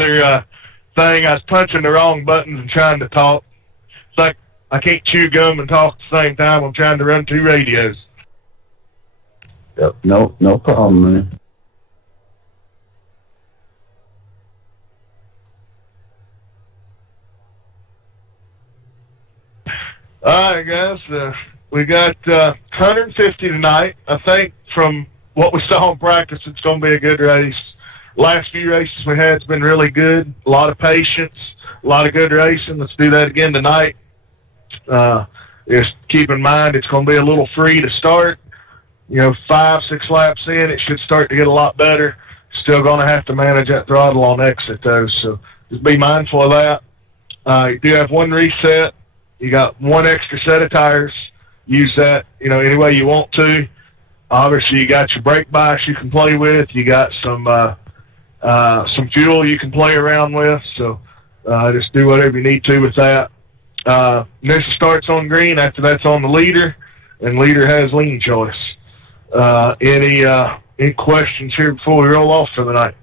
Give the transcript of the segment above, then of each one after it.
other thing. I was punching the wrong buttons and trying to talk. It's like I can't chew gum and talk at the same time. I'm trying to run 2 radios. Yep, no problem, man. All right, guys. We got 150 tonight. I think from what we saw in practice, it's going to be a good race. Last few races we had has been really good. A lot of patience, a lot of good racing. Let's do that again tonight. Just keep in mind it's going to be a little free to start. 5-6 laps in, it should start to get a lot better. Still going to have to manage that throttle on exit, though, so just be mindful of that. You do have 1 reset. You got 1 extra set of tires. Use that, any way you want to. Obviously, you got your brake bias you can play with. You got some fuel you can play around with. So just do whatever you need to with that. Initial starts on green. After that's on the leader, and leader has lean choice. Any questions here before we roll off for the night?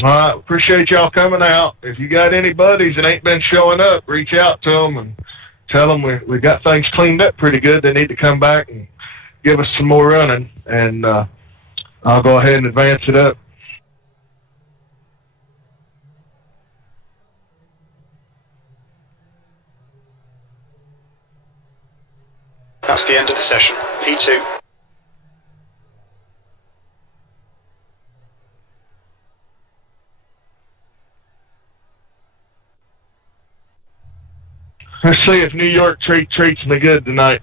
All right, appreciate y'all coming out. If you got any buddies that ain't been showing up, reach out to them and tell them we got things cleaned up pretty good. They need to come back and give us some more running, and I'll go ahead and advance it up. That's the end of the session. P2. Let's see if New York treats me good tonight.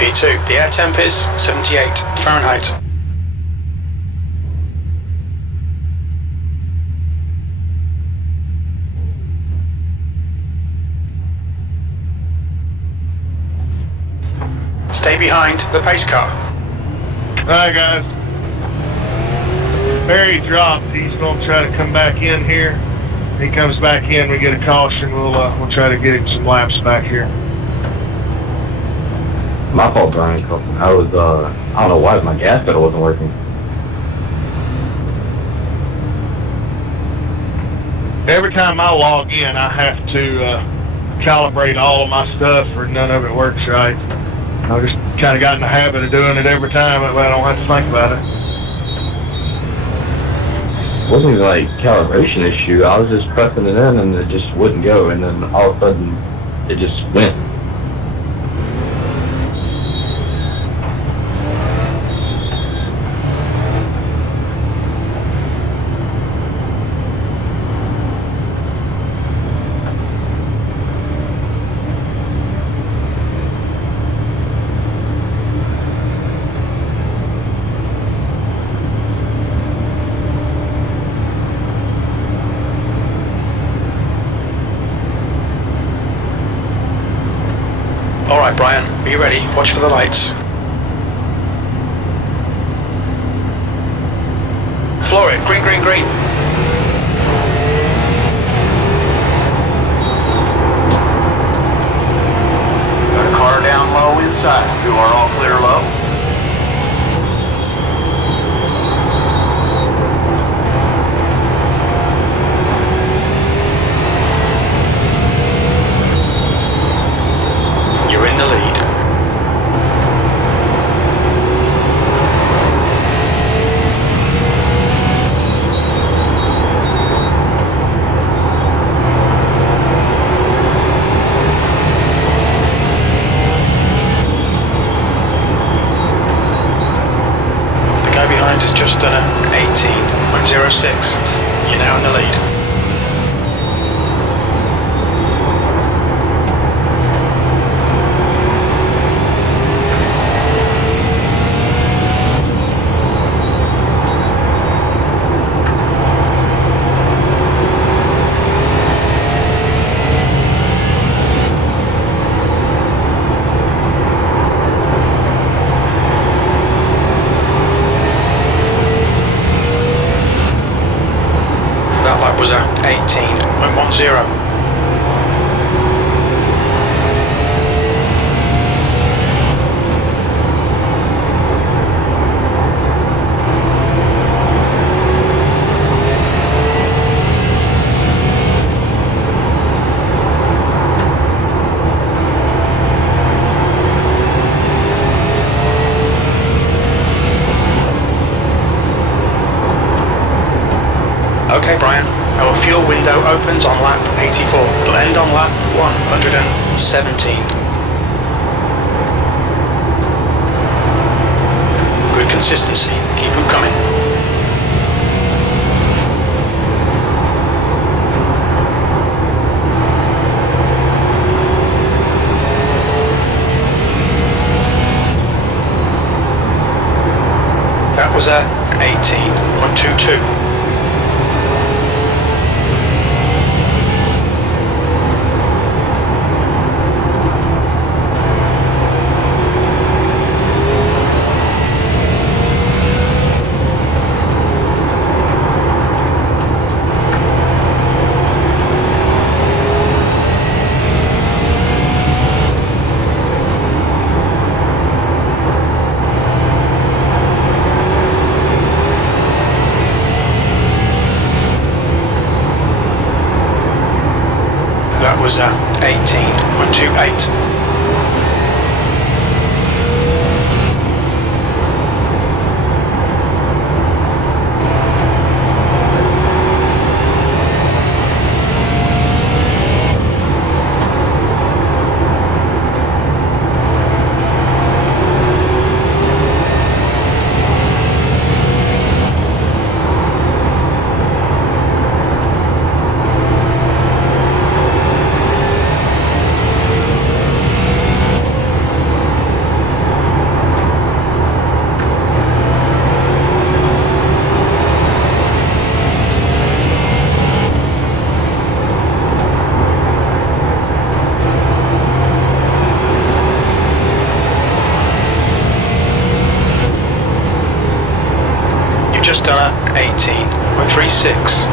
P2. The air temp is 78 Fahrenheit. Stay behind the pace car. All right, guys. Barry dropped. He's going to try to come back in here. He comes back in, we get a caution. We'll try to get him some laps back here. My fault, Brian. I was, I don't know why my gas pedal wasn't working. Every time I log in, I have to calibrate all of my stuff, or none of it works right. I've just kind of got in the habit of doing it every time, that way I don't have to think about it. It wasn't even like calibration issue. I was just pressing it in and it just wouldn't go, and then all of a sudden it just went. Alright, Brian, are you ready? Watch for the lights. Floor it, green, green, green. Got a car down low. inside. You are all clear low. You're in the lead. The guy behind has just done a 18.06. You're now in the lead. Was at 18.10. Okay, Brian. Our fuel window opens on lap 84. It'll end on lap 117. Good consistency. Keep them coming. That was at 18.22. Was at 18.28. Just done at 18.36.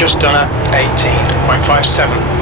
just done a 18.57.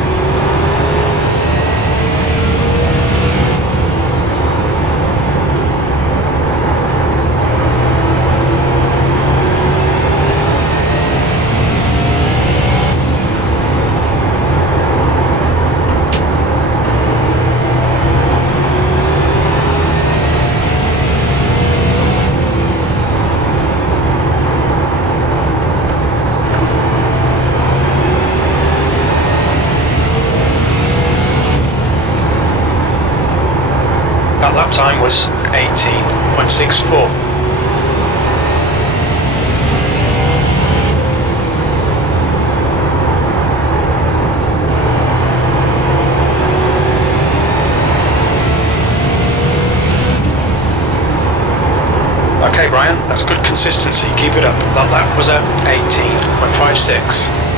That lap time was 18.64. Okay, Brian, that's good consistency. Keep it up. That lap was at 18.56.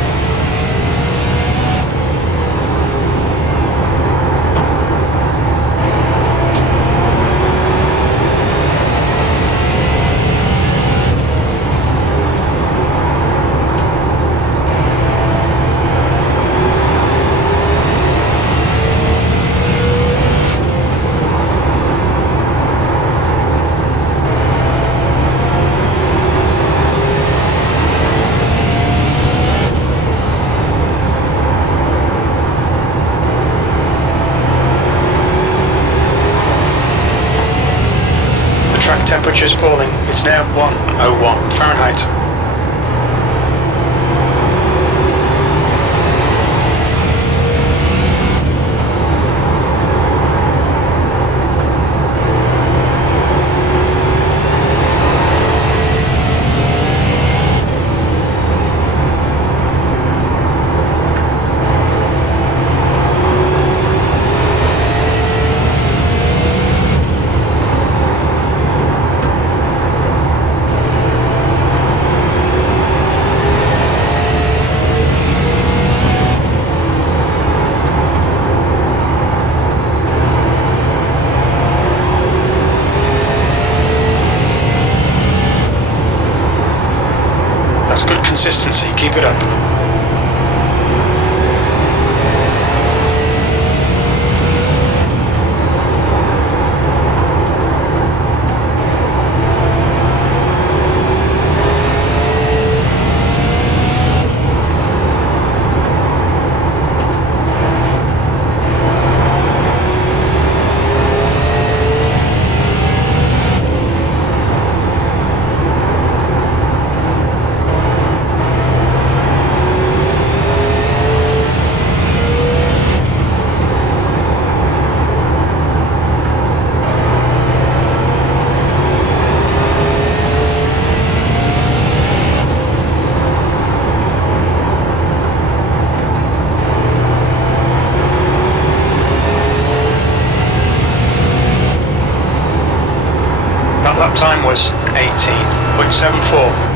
Track temperature is falling. It's now 101 Fahrenheit. That's good consistency. Keep it up. That lap time was 18.74.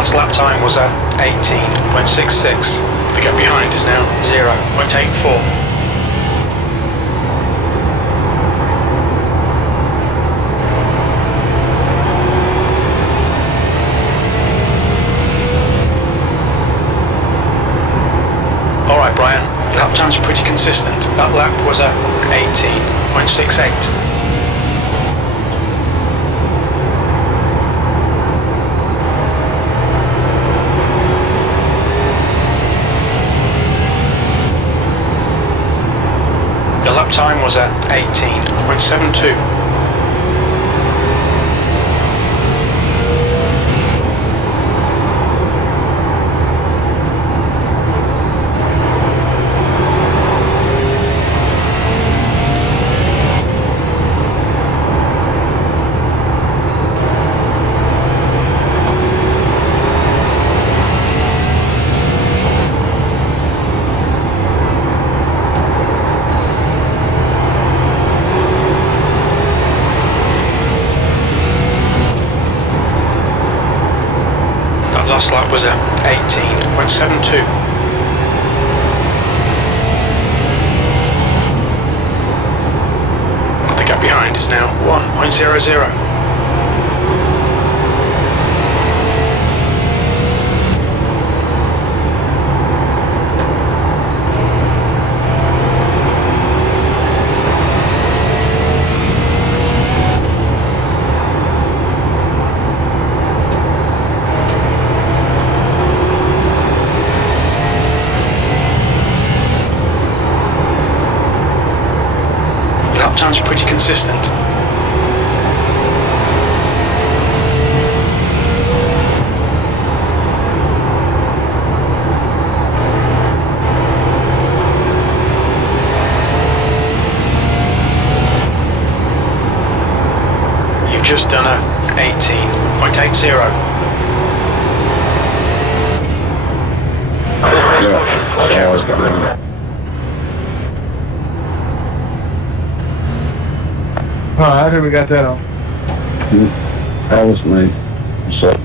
Last lap time was at 18.66. The gap behind is now 0.84. Alright Brian, lap times are pretty consistent. That lap was at 18.68. The lap time was at 18.72. Last lap was a 18.72. The gap behind is now 1.00. Lap times are pretty consistent. You've just done a 18.80. Watch out. Alright, who we got that on? That was me. So,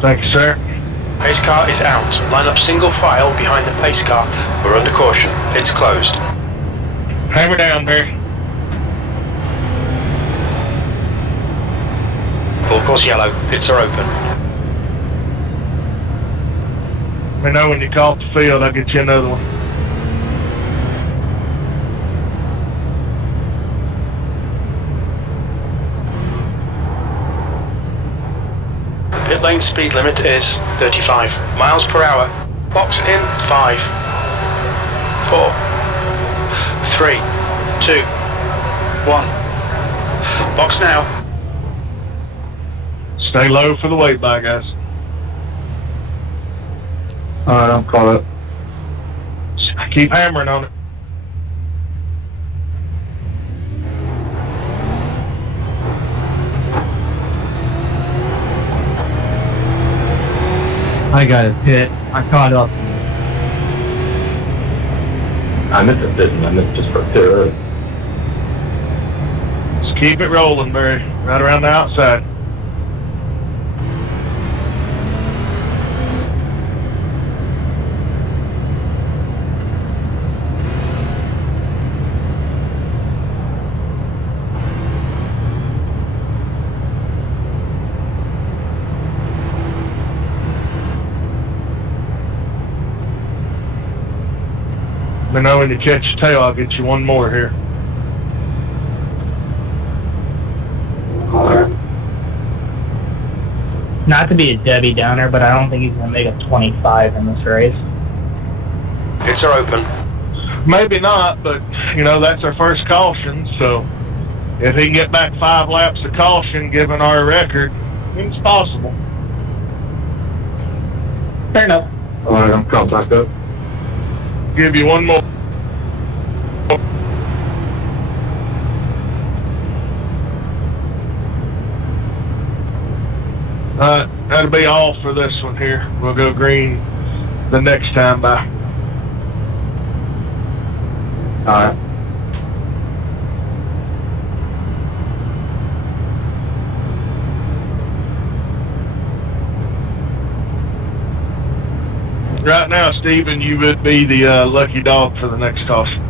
Thank you, sir. Pace car is out. Line up single file behind the pace car. We're under caution. It's closed. Hammer down, Barry. Full course yellow. Pits are open. Let me know when you call up the field, I'll get you another one. Pit lane speed limit is 35 miles per hour. Box in 5, 4, 3, 2, 1. Box now. Stay low for the weight by, guys. alright, I'm caught up. Keep hammering on it. I got a pit. I caught up. I meant to didn't. I meant just for two. Just keep it rolling, Barry. Right around the outside. Let me know when you catch your tail, I'll get you one more here. Not to be a Debbie Downer, but I don't think he's going to make a 25 in this race. Pits are open. Maybe not, but, you know, that's our first caution, so if he can get back 5 laps of caution, given our record, it's possible. Fair enough. Alright, I'm caught back up. Give you one more. That'll be all for this one here. We'll go green the next time by. Alright. Right now, Stephen, you would be the lucky dog for the next caution.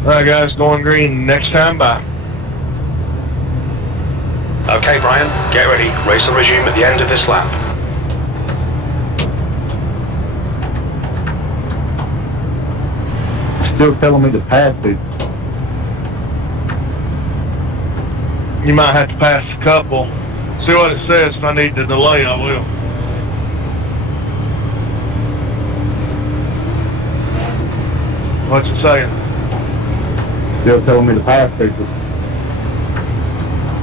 All right, guys, going green next time by. Okay, Brian, get ready. Race will resume at the end of this lap. Still telling me to pass it. You might have to pass a couple. See what it says. If I need to delay, I will. What's it saying? Still telling me to pass people.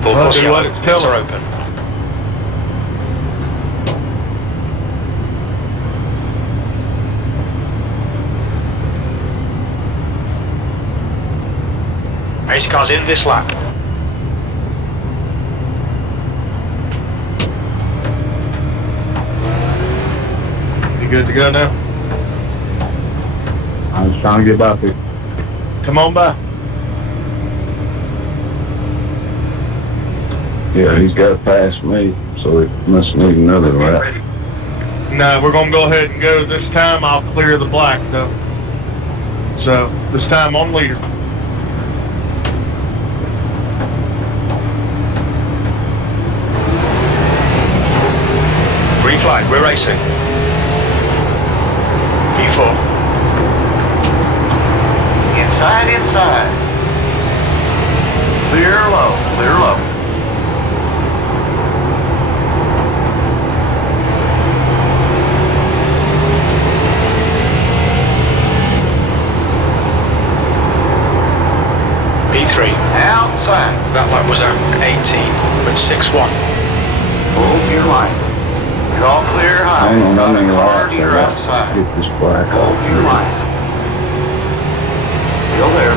Full course do yellow. what it's Pits are telling. open. Pace car's in this lap. You good to go now? I was trying to get by people. Come on by. Yeah, he's got to pass me. so we must need another lap. No, we're going to go ahead and go. This time I'll clear the black, though. So, this time on leader. Green flag, we're racing. P4. Inside. Clear low. P3. Outside. That lap was at 18.61. Hold your line. You're all clear high. Hang on, I'm in the Hard, lap. you're outside. Get this black Hold off. your line. Still there.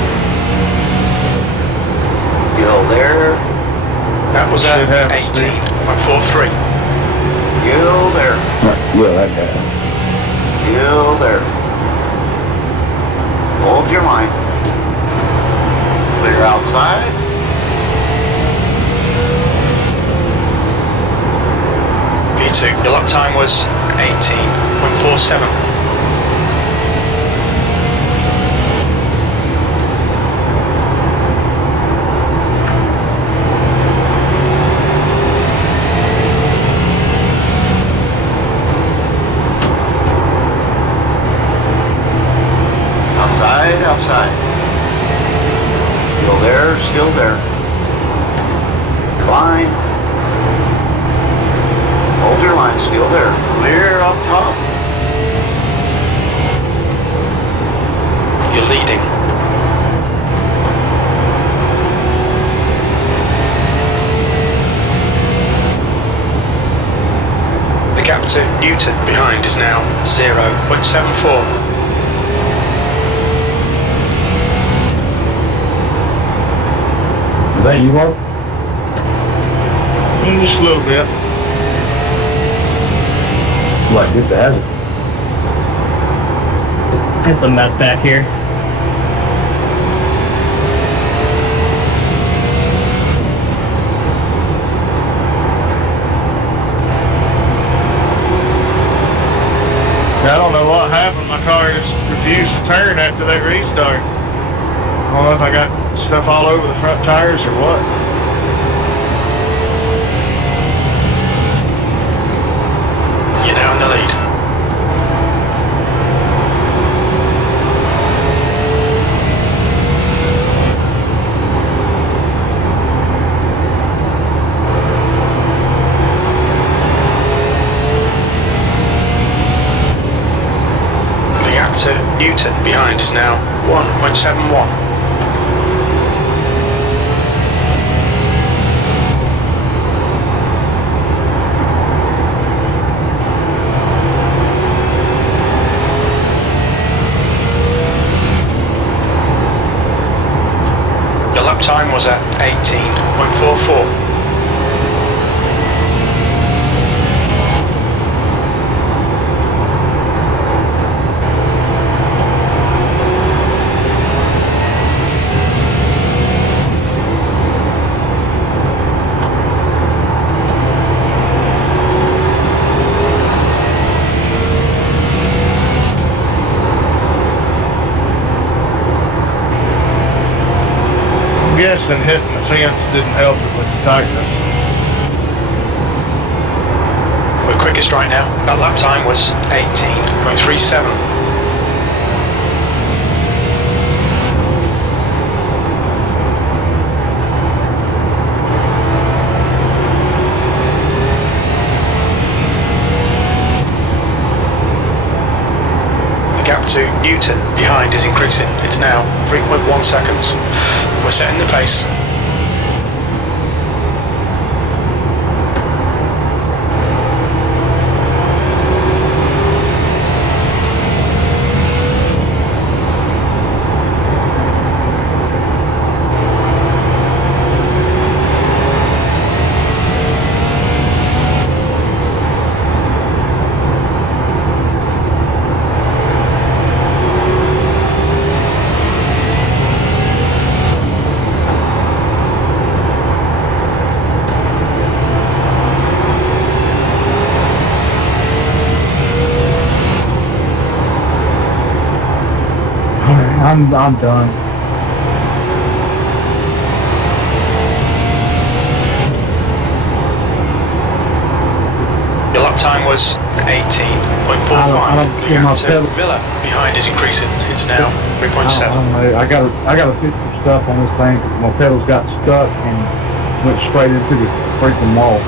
That was at Should have 18.43. Still there. Yeah, that guy. Still there. Hold your line. Clear outside. P2, your lap time was 18.47. Outside. Still there. Line. Hold your line, still there. Clear up top. You're leading. The gap to Newton behind is now 0.74. Is that you, Mark? Just a little bit. Like, get the hazard. It's a mess back here. I don't know what happened. My car just refused to turn after that restart. I don't know if I got stuff all over the front tires or what. You're now in the lead. The gap to Newton behind is now 1.71. Time was at 18.44. Guessing hitting the fence didn't help it with the tightness. We're quickest right now. That lap time was 18.37. To Newton behind is increasing. It's now 3.1 seconds. We're setting the pace. I'm done. Your lap time was 18.45. I don't see my pedal. Miller behind is increasing. It's now 3.7. I don't know. I gotta fix some stuff on this thing because my pedals got stuck and went straight into the freaking wall.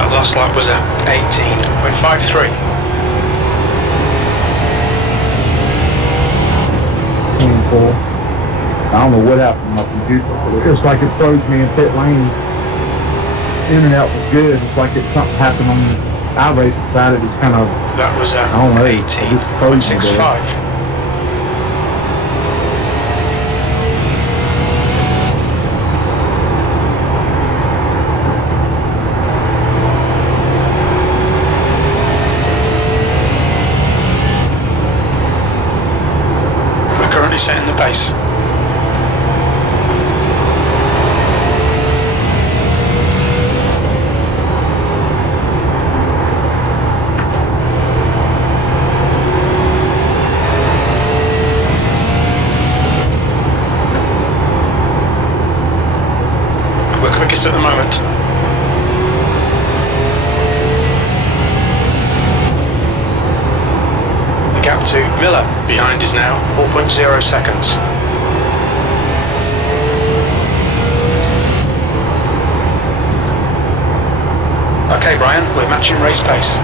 That last lap was at 18.53. 24. I don't know what happened to my computer. It's like it froze me in pit lane. Internet was good. It's like something happened on the iRacing side. It was kind of, That was at I don't know, it just froze me there. 18.65. We're currently setting the pace. We're quickest at the moment. The gap to Miller behind is now 4.0 seconds. Okay, Brian, we're matching race pace.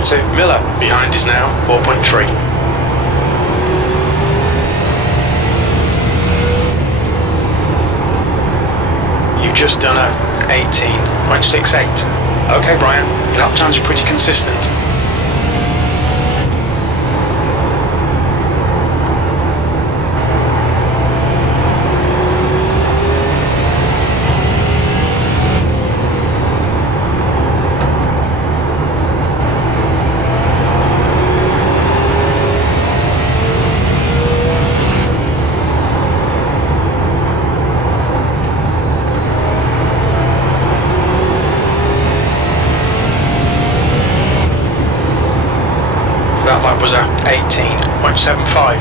To Miller behind is now 4.3. You've just done a 18.68. Okay, Brian, lap times are pretty consistent. That lap was at 18.75.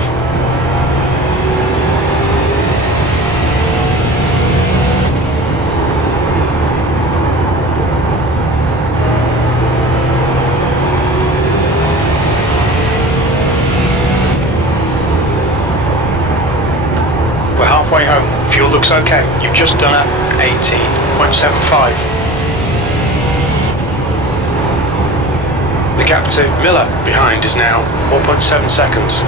We're halfway home. Fuel looks okay. You've just done at 18.75. The gap to Miller behind is now 4.7 seconds.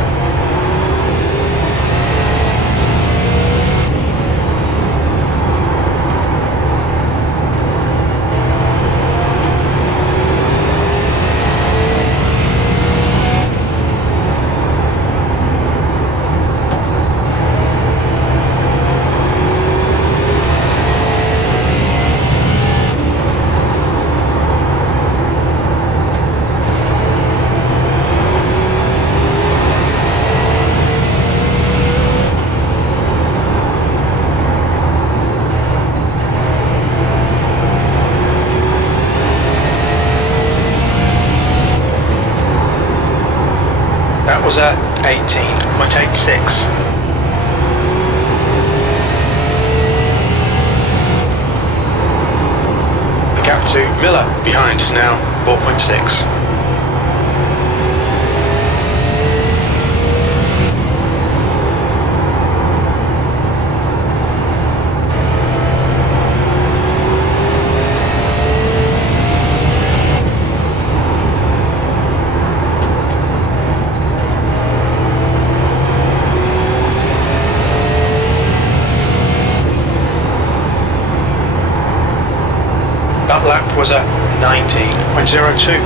That was at 18.86. The gap gap to Miller behind is now 4.6. That lap was at 19.02.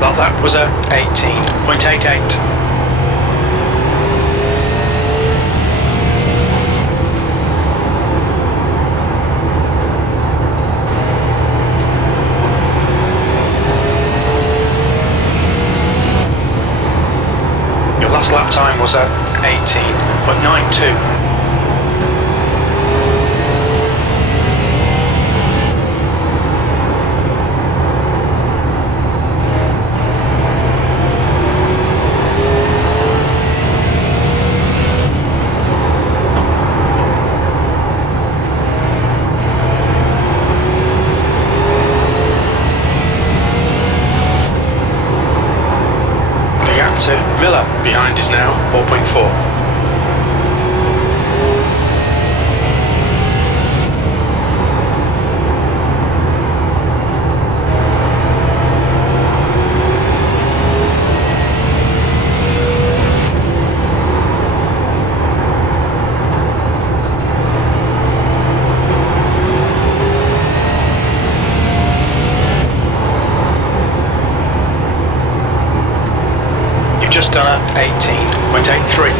That lap was at 18.88. Last lap time was at 18.92. To Miller behind is now 4.4. Just done at 18.83.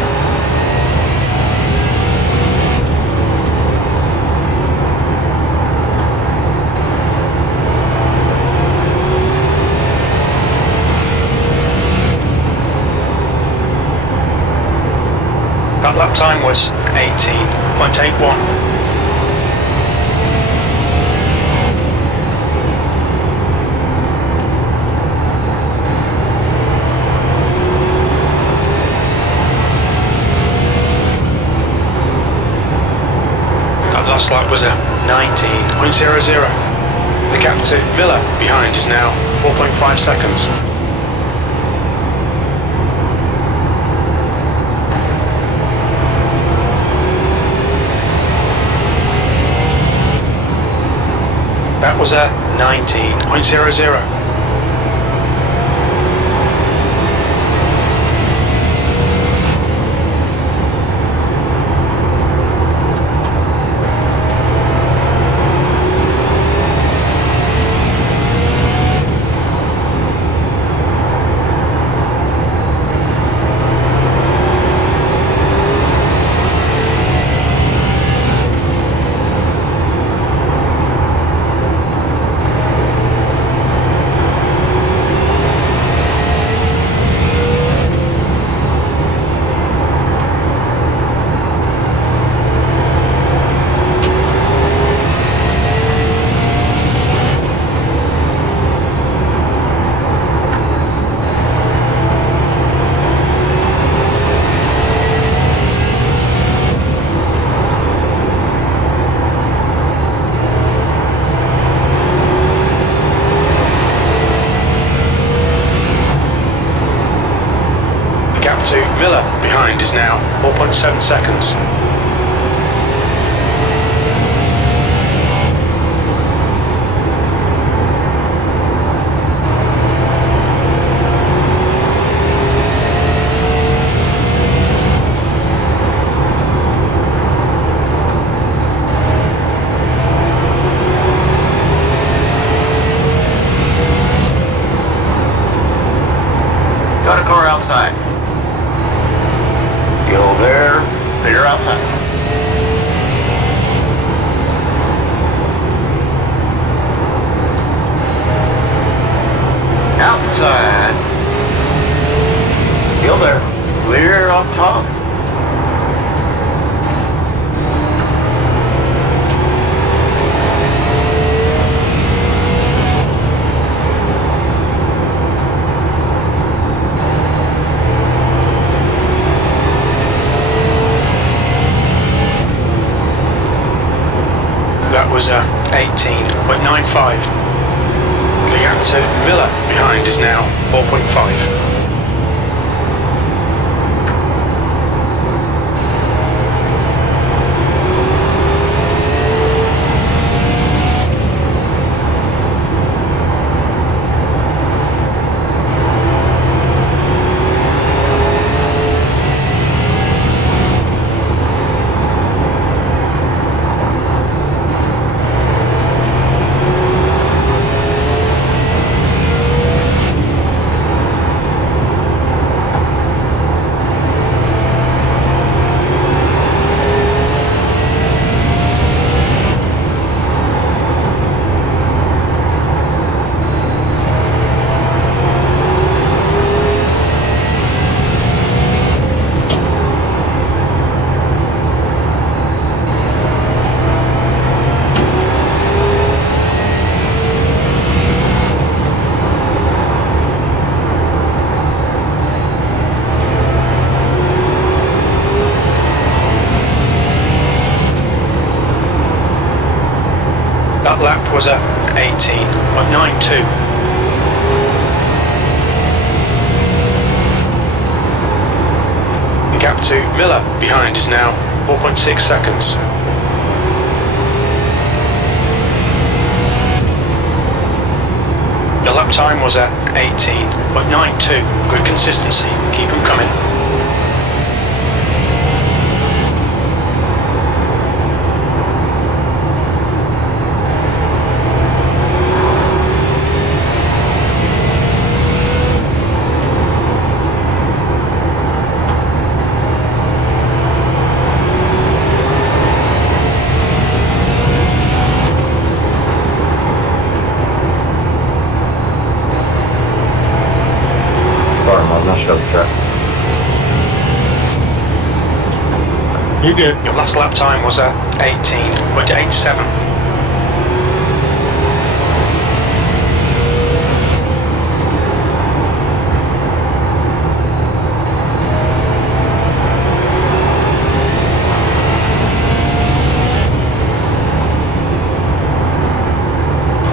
That lap time was 18.81. Last lap was at 19.00. The gap to Miller behind is now 4.5 seconds. That was at 19.00. To Miller behind is now 4.7 seconds. Got a car outside. Go there, clear outside. Outside. Go there, clear up top. was 18.95. The gap to Miller behind is now 4.5. That lap was at 18.92. The gap to Miller behind is now 4.6 seconds. The lap time was at 18.92. Good consistency. Keep them coming. You good? Your last lap time was at 18.87.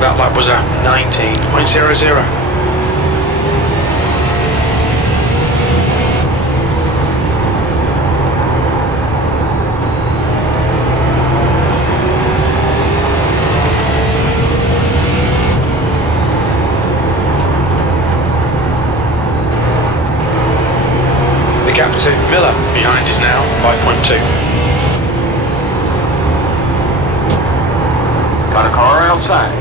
That lap was at 19.00. The gap to Miller behind is now 5.2. Got a car outside.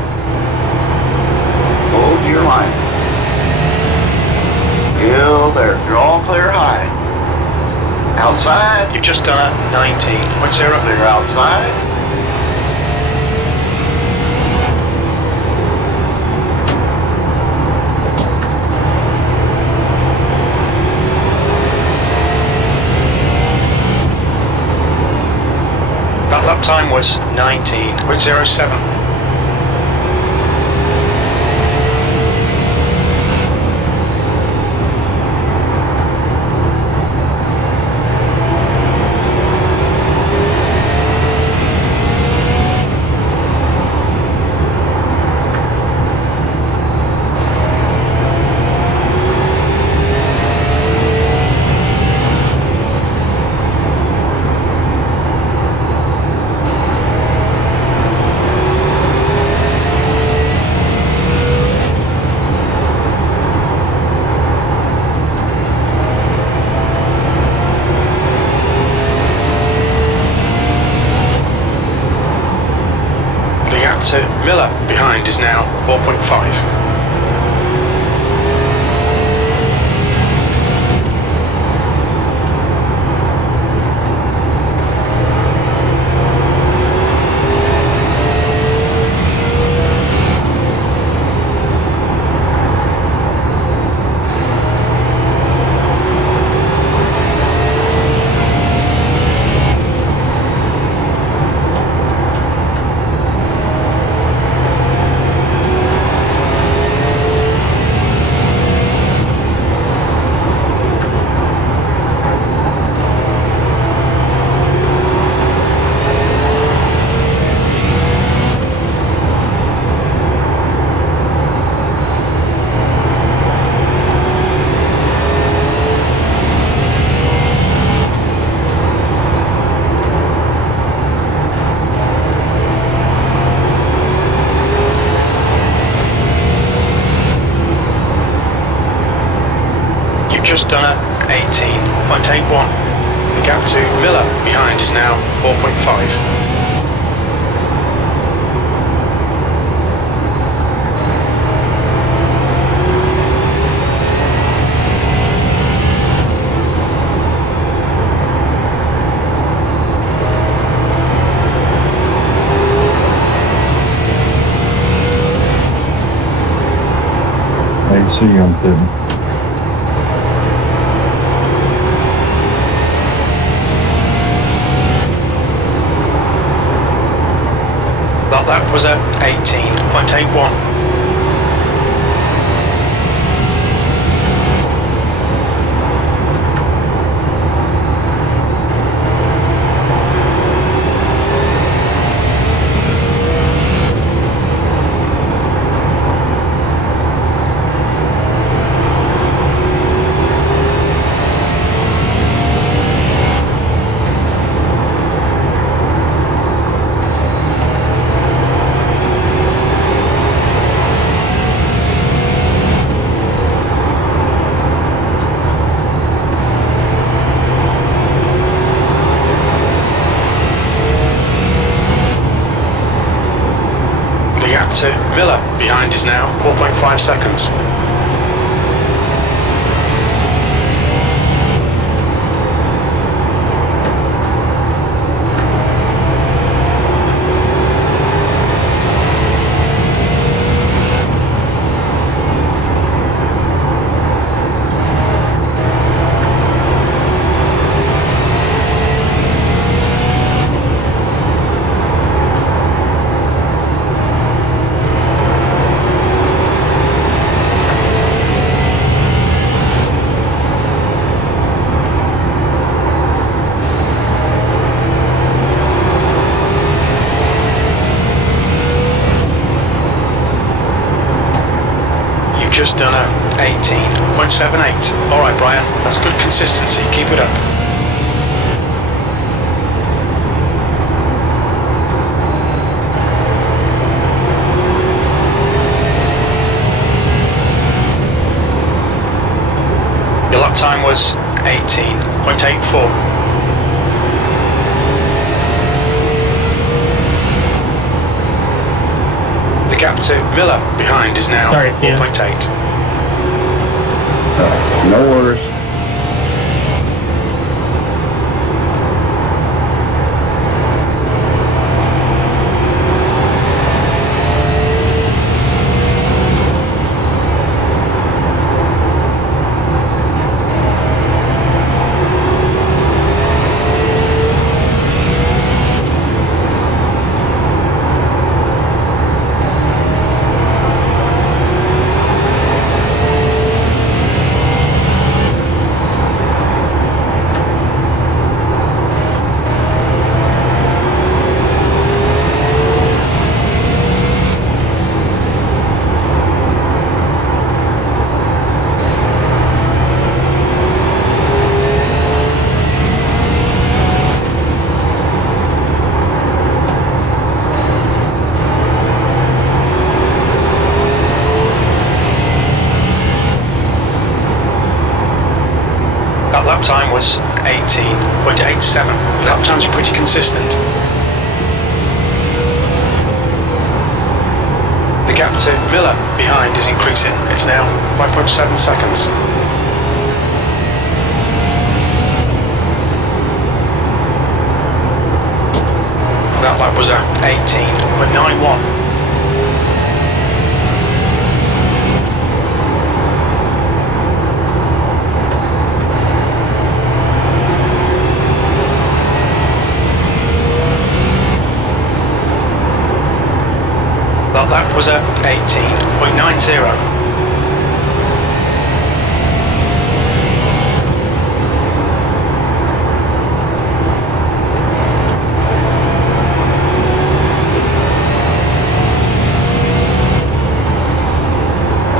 Hold your line. Still there. You're all clear high. Outside. You've just done a 19.0. Clear outside. That lap time was 19.07. To Miller behind is now 4.5. 18.81. The gap to Miller behind is now 4.5. AC on 7. That lap was at 18.81. To Miller behind is now 4.5 seconds. Just done a 18.78. Alright Brian, that's good consistency, keep it up. Your lap time was 18.84. The gap to Miller behind is now 4.8. No worries. Lap time was 18.87. Lap times are pretty consistent. The gap to Miller behind is increasing. It's now 5.7 seconds. That lap was at 18.91. That lap was at 18.90.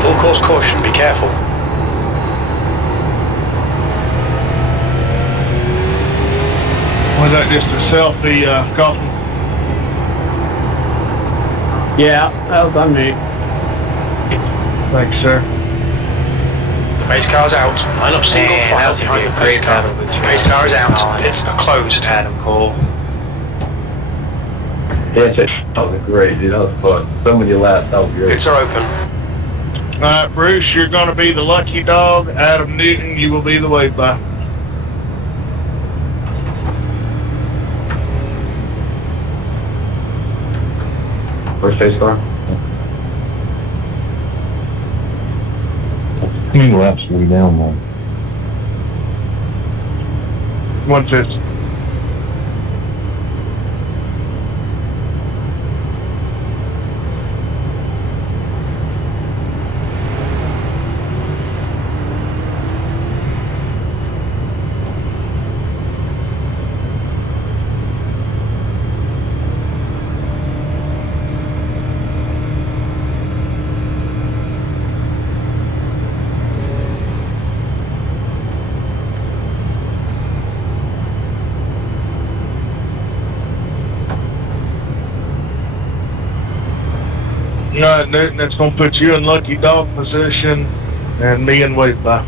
Full course caution, be careful. Was that just a selfie, Kaufman? Yeah, that was on me. Thanks, sir. Pace car's out. Line up single Man, file that was behind the gonna be a pace great car. battle between Pace car is out. Colin Pits are closed. Adam Cole. Yeah, that was great, dude. That was fun. So many laps. That was great. Pits are open. All right, Bruce, you're going to be the lucky dog. Adam Newton, you will be the wave by. First pace car? How many laps are we down on? 150. All right, Newton, that's going to put you in lucky dog position and me in wave by.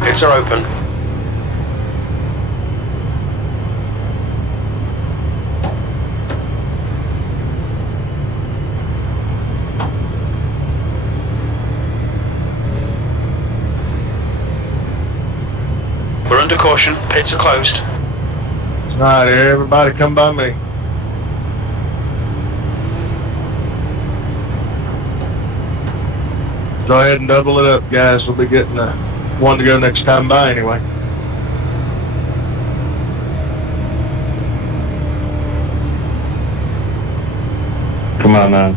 Pits are open. We're under caution. Pits are closed. All right, everybody come by me. Go ahead and double it up, guys. We'll be getting one to go next time by anyway. Come on now.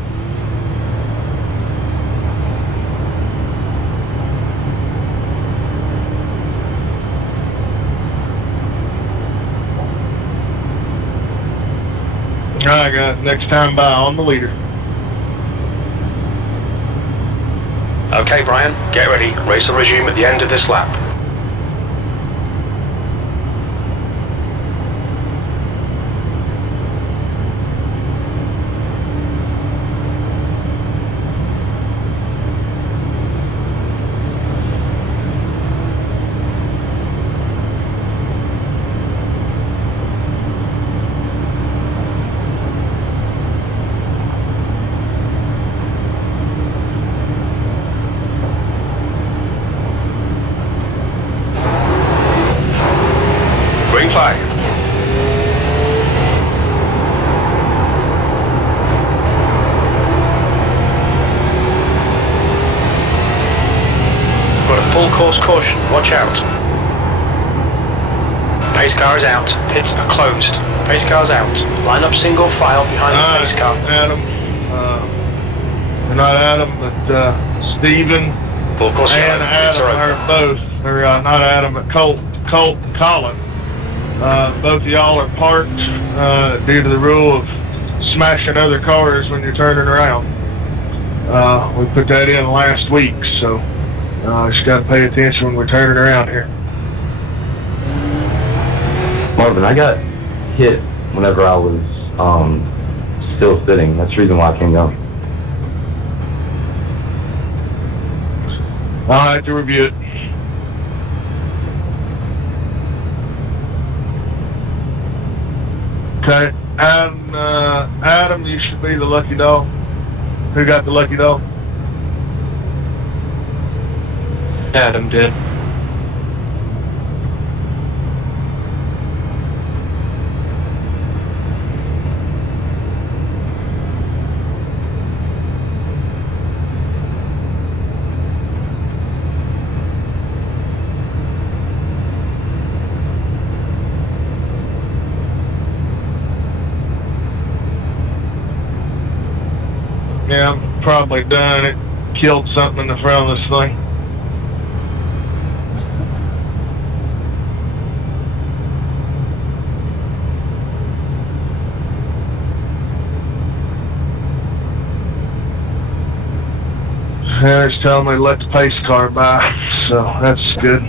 All right, guys. Next time by on the leader. Okay, Brian, get ready. Race will resume at the end of this lap. Green flag. Got a full course caution. Watch out. Pace car is out. Pits are closed. Pace car's out. Line up single file behind the pace car. Adam. Not Adam, but Stephen Full course and yellow. Pits Adam are are open. both, or not Adam, but Colt and Colin. Both of y'all are parked due to the rule of smashing other cars when you're turning around. We put that in last week, so just got to pay attention when we're turning around here. Marvin, I got hit whenever I was still sitting. That's the reason why I came down. All right, to review it. Okay, Adam, you should be the lucky dog. Who got the lucky dog? Adam did. Yeah, I'm probably done. It killed something in the front of this thing. Harry's telling me to let the pace car by, so that's good.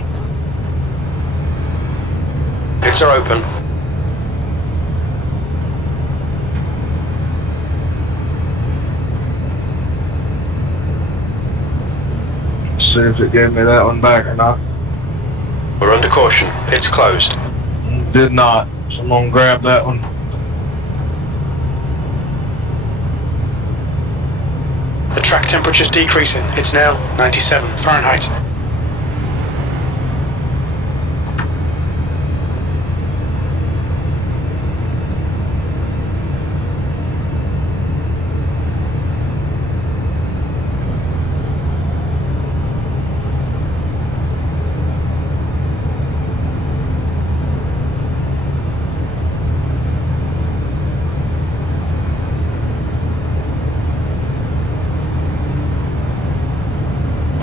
Pits are open. See if it gave me that one back or not. We're under caution. Pits closed. Did not, so I'm gonna grab that one. The track temperature's decreasing. It's now 97 Fahrenheit.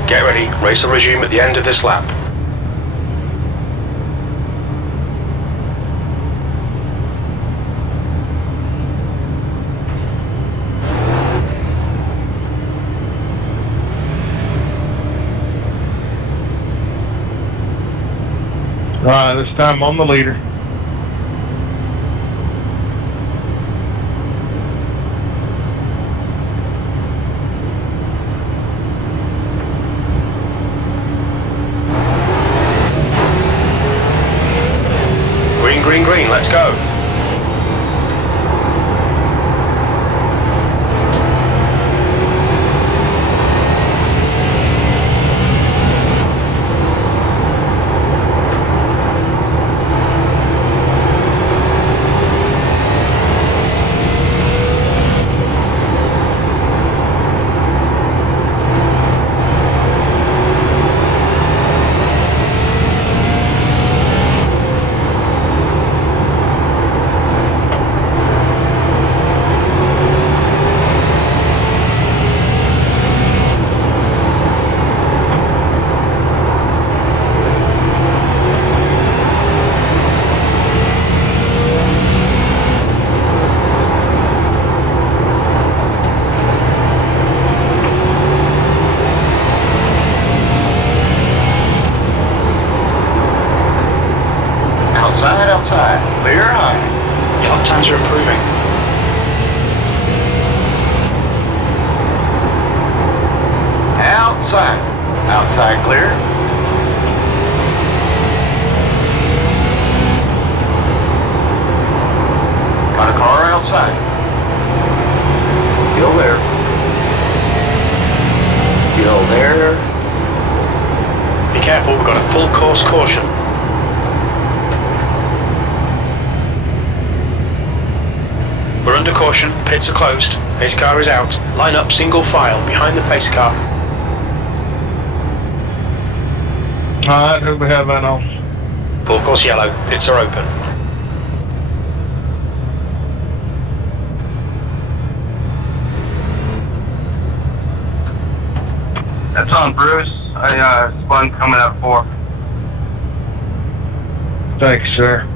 Get ready, race will resume at the end of this lap. Alright, this time I'm the leader. Green, green, let's go. Outside, clear high. Lap times are improving. Outside clear. Got a car outside. Still there. Still there. Be careful, we've got a full course caution. We're under caution, pits are closed, pace car is out. Line up single file behind the pace car. Alright, who we have that on? Full course yellow, pits are open. That's on Bruce. I spun coming up 4. Thanks, sir.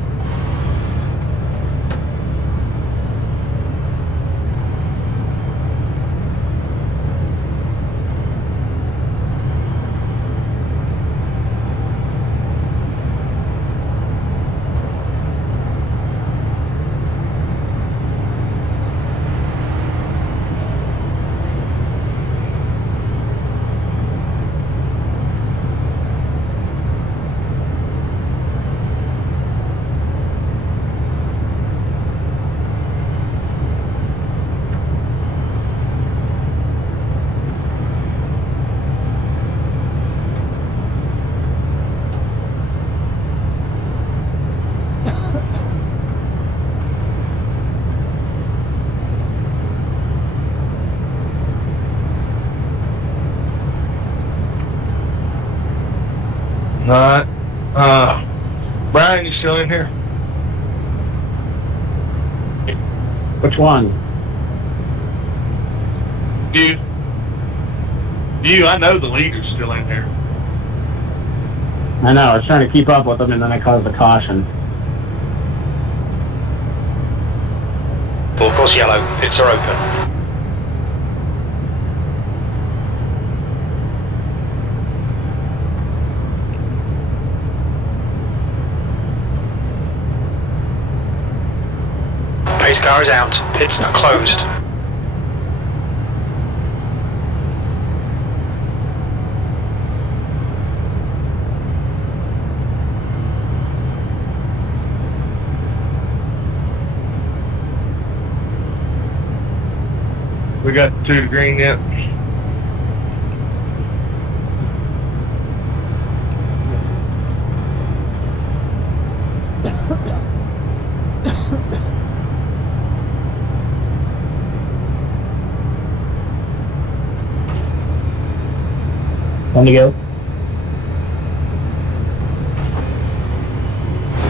Alright. Brian, you still in here? Which one? You, I know the leader's still in here. I know, I was trying to keep up with them and then I caused a caution. Full course yellow, pits are open. Pace car is out. Pits are closed. We got 2 to green yet. Time to go.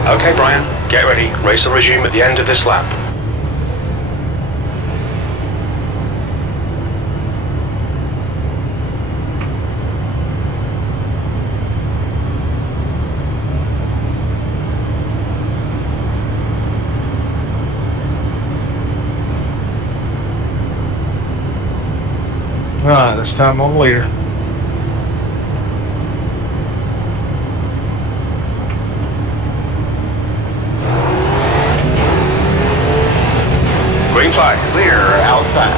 Okay, Brian, get ready. Race will resume at the end of this lap. Alright, this time on the leader. Green flag. Clear outside.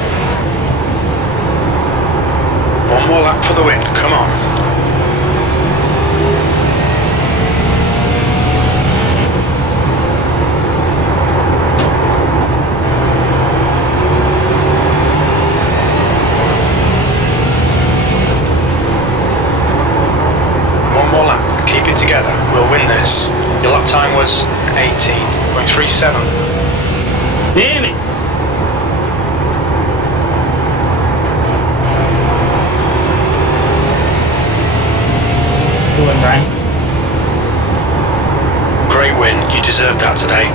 One more lap for the win. Come on. One more lap. Keep it together. We'll win this. Your lap time was 18.37. Damn it! Good win, Brian. Great win. You deserved that today.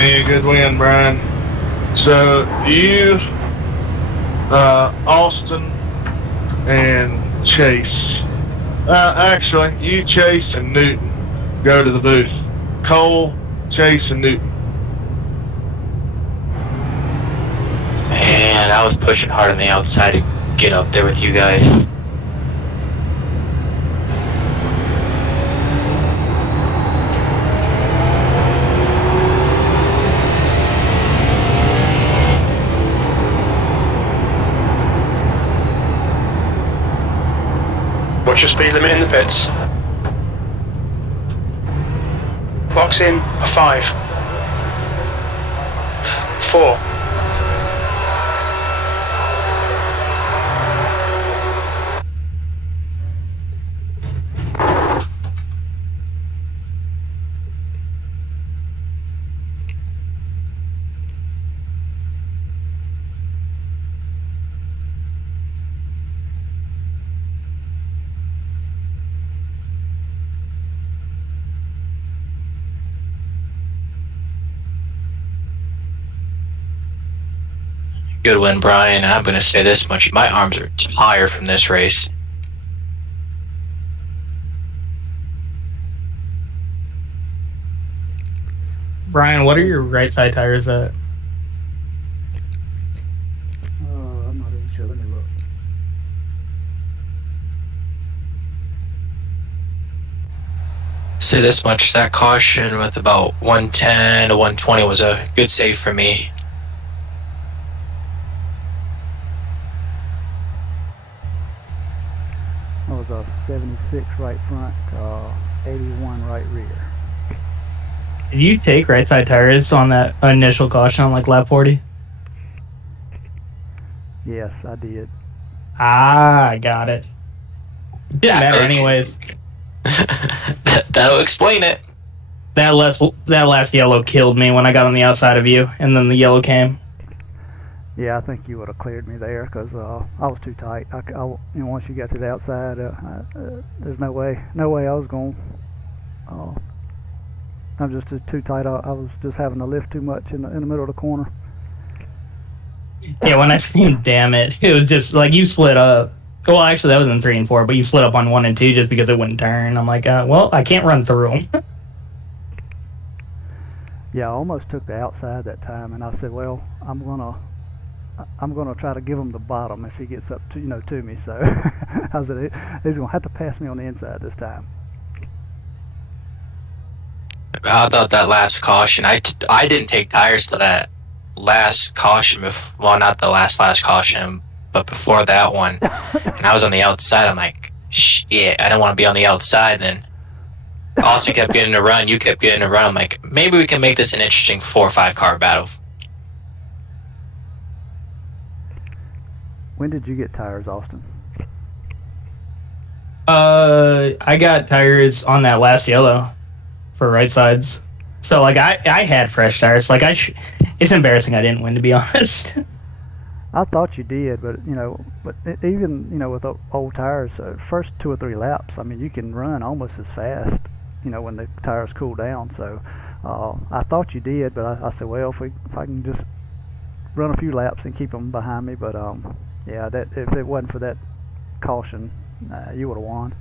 Yeah, good win, Brian. So you, Austin, and Chase. Actually, you, Chase, and Newton go to the booth. Cole, Chase, and Newton. Man, I was pushing hard on the outside to get up there with you guys. What's your speed limit in the pits? Box in a 5. 4. Good win, Brian. I'm going to say this much. My arms are tired from this race. Brian, what are your right side tires at? I'm not even sure. Let me look. Say this much. That caution with about 110 to 120 was a good save for me. That was a 76 right front, 81 right rear. Did you take right side tires on that initial caution on like lap 40? Yes, I did. Ah, I got it. Didn't matter anyways. That'll explain it. That last yellow killed me when I got on the outside of you, and then the yellow came. Yeah, I think you would have cleared me there because I was too tight. Once you got to the outside, there's no way I was going. I'm just too tight. I was just having to lift too much in the middle of the corner. Yeah, when I screamed "damn it," it was just like you split up. Well, actually, that was in 3 and 4, but you split up on 1 and 2 just because it wouldn't turn. I'm like, well, I can't run through them. Yeah, I almost took the outside that time, and I said, well, I'm gonna try to give him the bottom if he gets up to me. So I said he's gonna have to pass me on the inside this time. I thought that last caution, I didn't take tires to that last caution. Well, not the last caution, but before that one. And I was on the outside. I'm like, shit, I don't want to be on the outside. Then Austin kept getting a run. You kept getting a run. I'm like, maybe we can make this an interesting 4 or 5 car battle. When did you get tires, Austin? I got tires on that last yellow for right sides. So like I had fresh tires. Like it's embarrassing I didn't win, to be honest. I thought you did, but even with the old tires, first 2 or 3 laps, I mean, you can run almost as fast, when the tires cool down. So I thought you did, but I said, well, if I can just run a few laps and keep them behind me, but yeah, that if it wasn't for that caution, you would have won.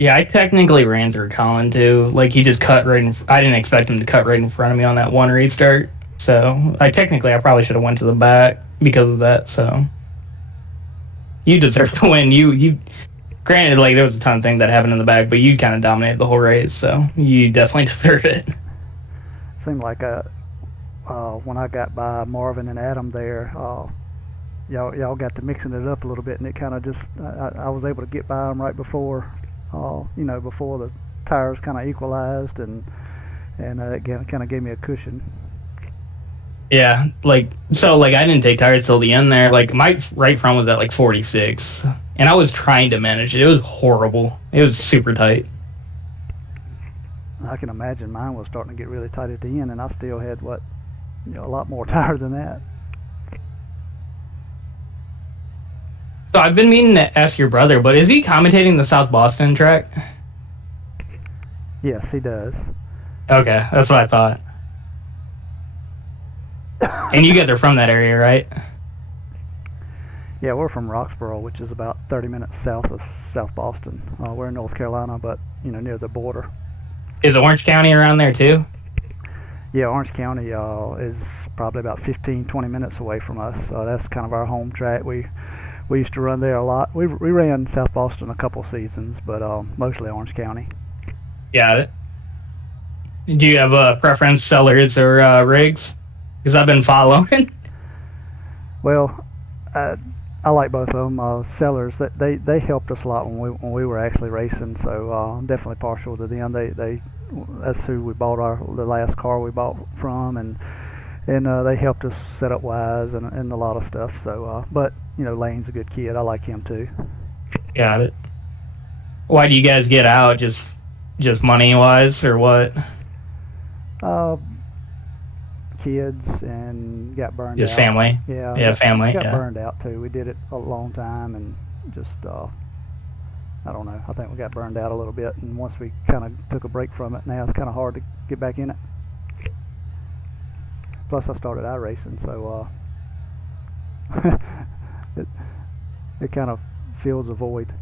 Yeah, I technically ran through Colin too. Like he just cut right in. I didn't expect him to cut right in front of me on that one restart. So I probably should have went to the back because of that. So you deserve to win. You granted, like there was a ton of things that happened in the back, but you kind of dominated the whole race. So you definitely deserve it. Seemed like when I got by Marvin and Adam there, y'all got to mixing it up a little bit, and it kind of just I was able to get by them right before. Before the tires kind of equalized, and it kind of gave me a cushion. Yeah, I didn't take tires till the end there. Like my right front was at like 46, and I was trying to manage it. It was horrible. It was super tight. I can imagine mine was starting to get really tight at the end, and I still had a lot more tire than that. So I've been meaning to ask your brother, but is he commentating the South Boston track? Yes, he does. Okay, that's what I thought. And you guys are from that area, right? Yeah, we're from Roxboro, which is about 30 minutes south of South Boston. We're in North Carolina, but near the border. Is Orange County around there too? Yeah, Orange County is probably about 15-20 minutes away from us. That's kind of our home track. We used to run there a lot. We ran South Boston a couple seasons, but mostly Orange County. Got it. Do you have a preference, Sellers or Riggs? Because I've been following. Well, I like both of them. Sellers, they helped us a lot when we were actually racing, so I'm definitely partial to them. That's who we bought the last car we bought from, and they helped us set up wise and a lot of stuff. So, but Lane's a good kid. I like him too. Got it. Why do you guys get out? Just money wise, or what? Kids and got burned out. Just family. Yeah, family. Got burned out too. We did it a long time and just I don't know. I think we got burned out a little bit, and once we kind of took a break from it, now it's kind of hard to get back in it. Plus, I started iRacing, so it kind of fills a void.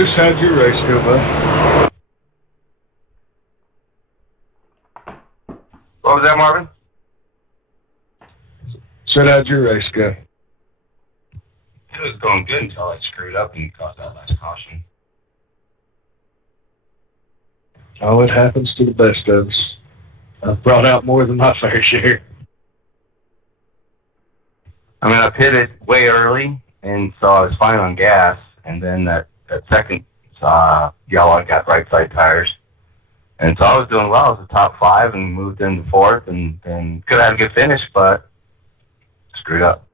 Bruce, how'd your race go, bud? What was that, Marvin? Said, how'd your race go? It was going good until I screwed up and caught that last caution. Oh, it happens to the best of us. I've brought out more than my fair share. I mean, I pitted way early, and so I was fine on gas, and then that second yellow, I got right side tires. And so I was doing well. I was the top 5 and moved into 4th, and could have had a good finish, but screwed up.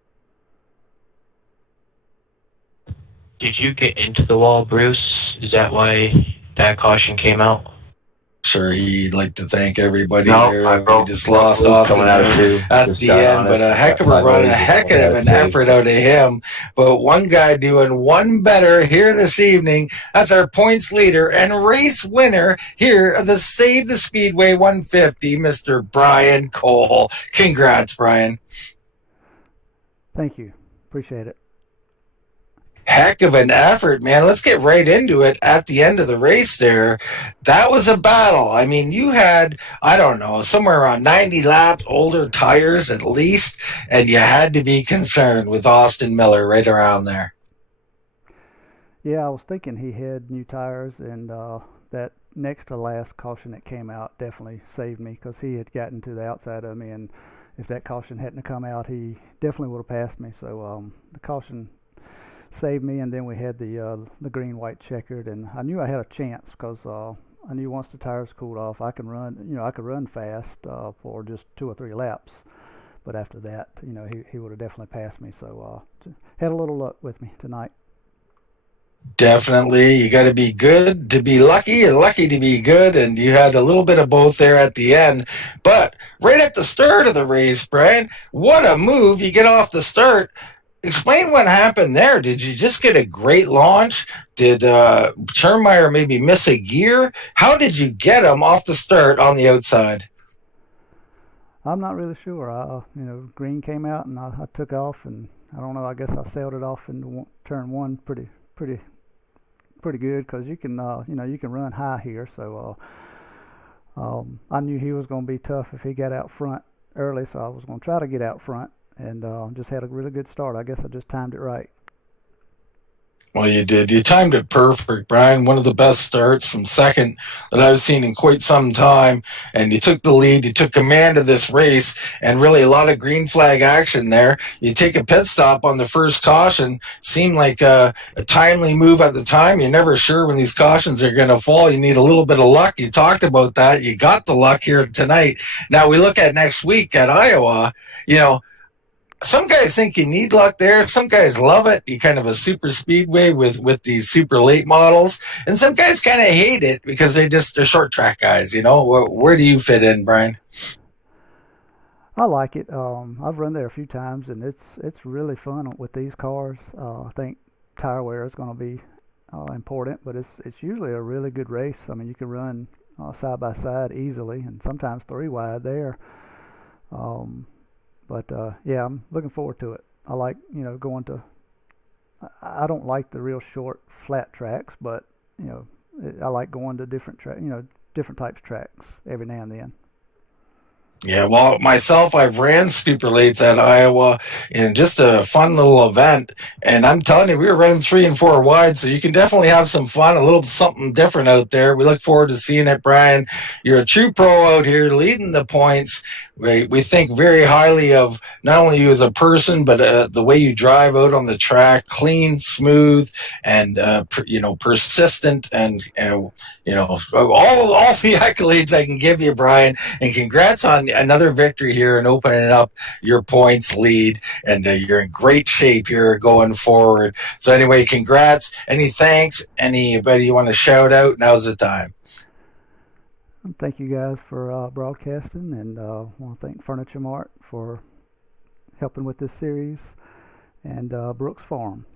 Did you get into the wall, Bruce? Is that why that caution came out? Sure, he'd like to thank everybody No, there. we just lost Austin coming out there at the end, but a heck of a run, a heck of an effort out of him. But one guy doing one better here this evening. That's our points leader and race winner here of the Save the Speedway 150, Mr. Brian Cole. Congrats, Brian. Thank you. Appreciate it. Heck of an effort, man. Let's get right into it at the end of the race there. That was a battle. I mean, you had, I don't know, somewhere around 90 laps, older tires at least, and you had to be concerned with Austin Miller right around there. Yeah, I was thinking he had new tires, and that next to last caution that came out definitely saved me because he had gotten to the outside of me, and if that caution hadn't come out, he definitely would have passed me. So the caution saved me, and then we had the green-white checkered, and I knew I had a chance because I knew once the tires cooled off, I could run fast for just 2 or 3 laps. But after that, he would have definitely passed me. So had a little luck with me tonight. Definitely. You got to be good to be lucky and lucky to be good. And you had a little bit of both there at the end. But right at the start of the race, Brian, what a move. You get off the start. Explain what happened there. Did you just get a great launch? Did Turnmeyer maybe miss a gear? How did you get him off the start on the outside? I'm not really sure. Green came out and I took off, and I don't know. I guess I sailed it off into turn 1 pretty good because you can run high here. So I knew he was going to be tough if he got out front early. So I was going to try to get out front. And just had a really good start. I guess I just timed it right. Well, you did. You timed it perfect, Brian. One of the best starts from second that I've seen in quite some time. And you took the lead. You took command of this race, and really a lot of green flag action there. You take a pit stop on the first caution. Seemed like a timely move at the time. You're never sure when these cautions are going to fall. You need a little bit of luck. You talked about that. You got the luck here tonight. Now we look at next week at Iowa. Some guys think you need luck there. Some guys love it. You kind of a super speedway with these super late models. And some guys kind of hate it because they're short track guys, Where do you fit in, Brian? I like it. I've run there a few times, and it's really fun with these cars. I think tire wear is going to be important, but it's usually a really good race. I mean, you can run side by side easily, and sometimes 3 wide there. But I'm looking forward to it. I like, going to. I don't like the real short flat tracks, but I like going to different different types of tracks every now and then. Yeah, well, myself, I've ran super lates at Iowa in just a fun little event, and I'm telling you, we were running 3 and 4 wide, so you can definitely have some fun, a little something different out there. We look forward to seeing it, Brian. You're a true pro out here, leading the points. We think very highly of not only you as a person, but the way you drive out on the track, clean, smooth, and persistent, and all the accolades I can give you, Brian. And congrats on another victory here and opening up your points lead. And you're in great shape here going forward. So anyway, congrats. Any thanks? Anybody you want to shout out? Now's the time. Thank you guys for broadcasting, and I want to thank Furniture Mart for helping with this series, and Brooks Farm.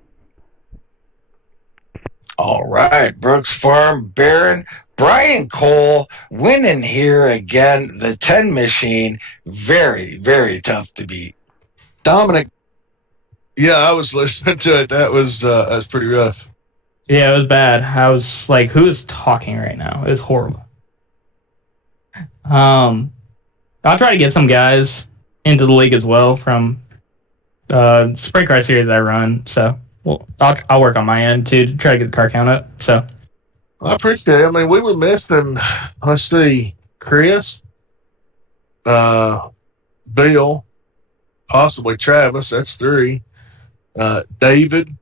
All right, Brooks Farm, Barron, Brian Cole winning here again. The 10 machine, very, very tough to beat. Dominic. Yeah, I was listening to it. That was pretty rough. Yeah, it was bad. I was like, who is talking right now? It was horrible. I'll try to get some guys into the league as well from sprint car series that I run. So I'll work on my end too to try to get the car count up. So I appreciate it. I mean, we were missing, let's see, Chris, Bill, possibly Travis. That's 3. David,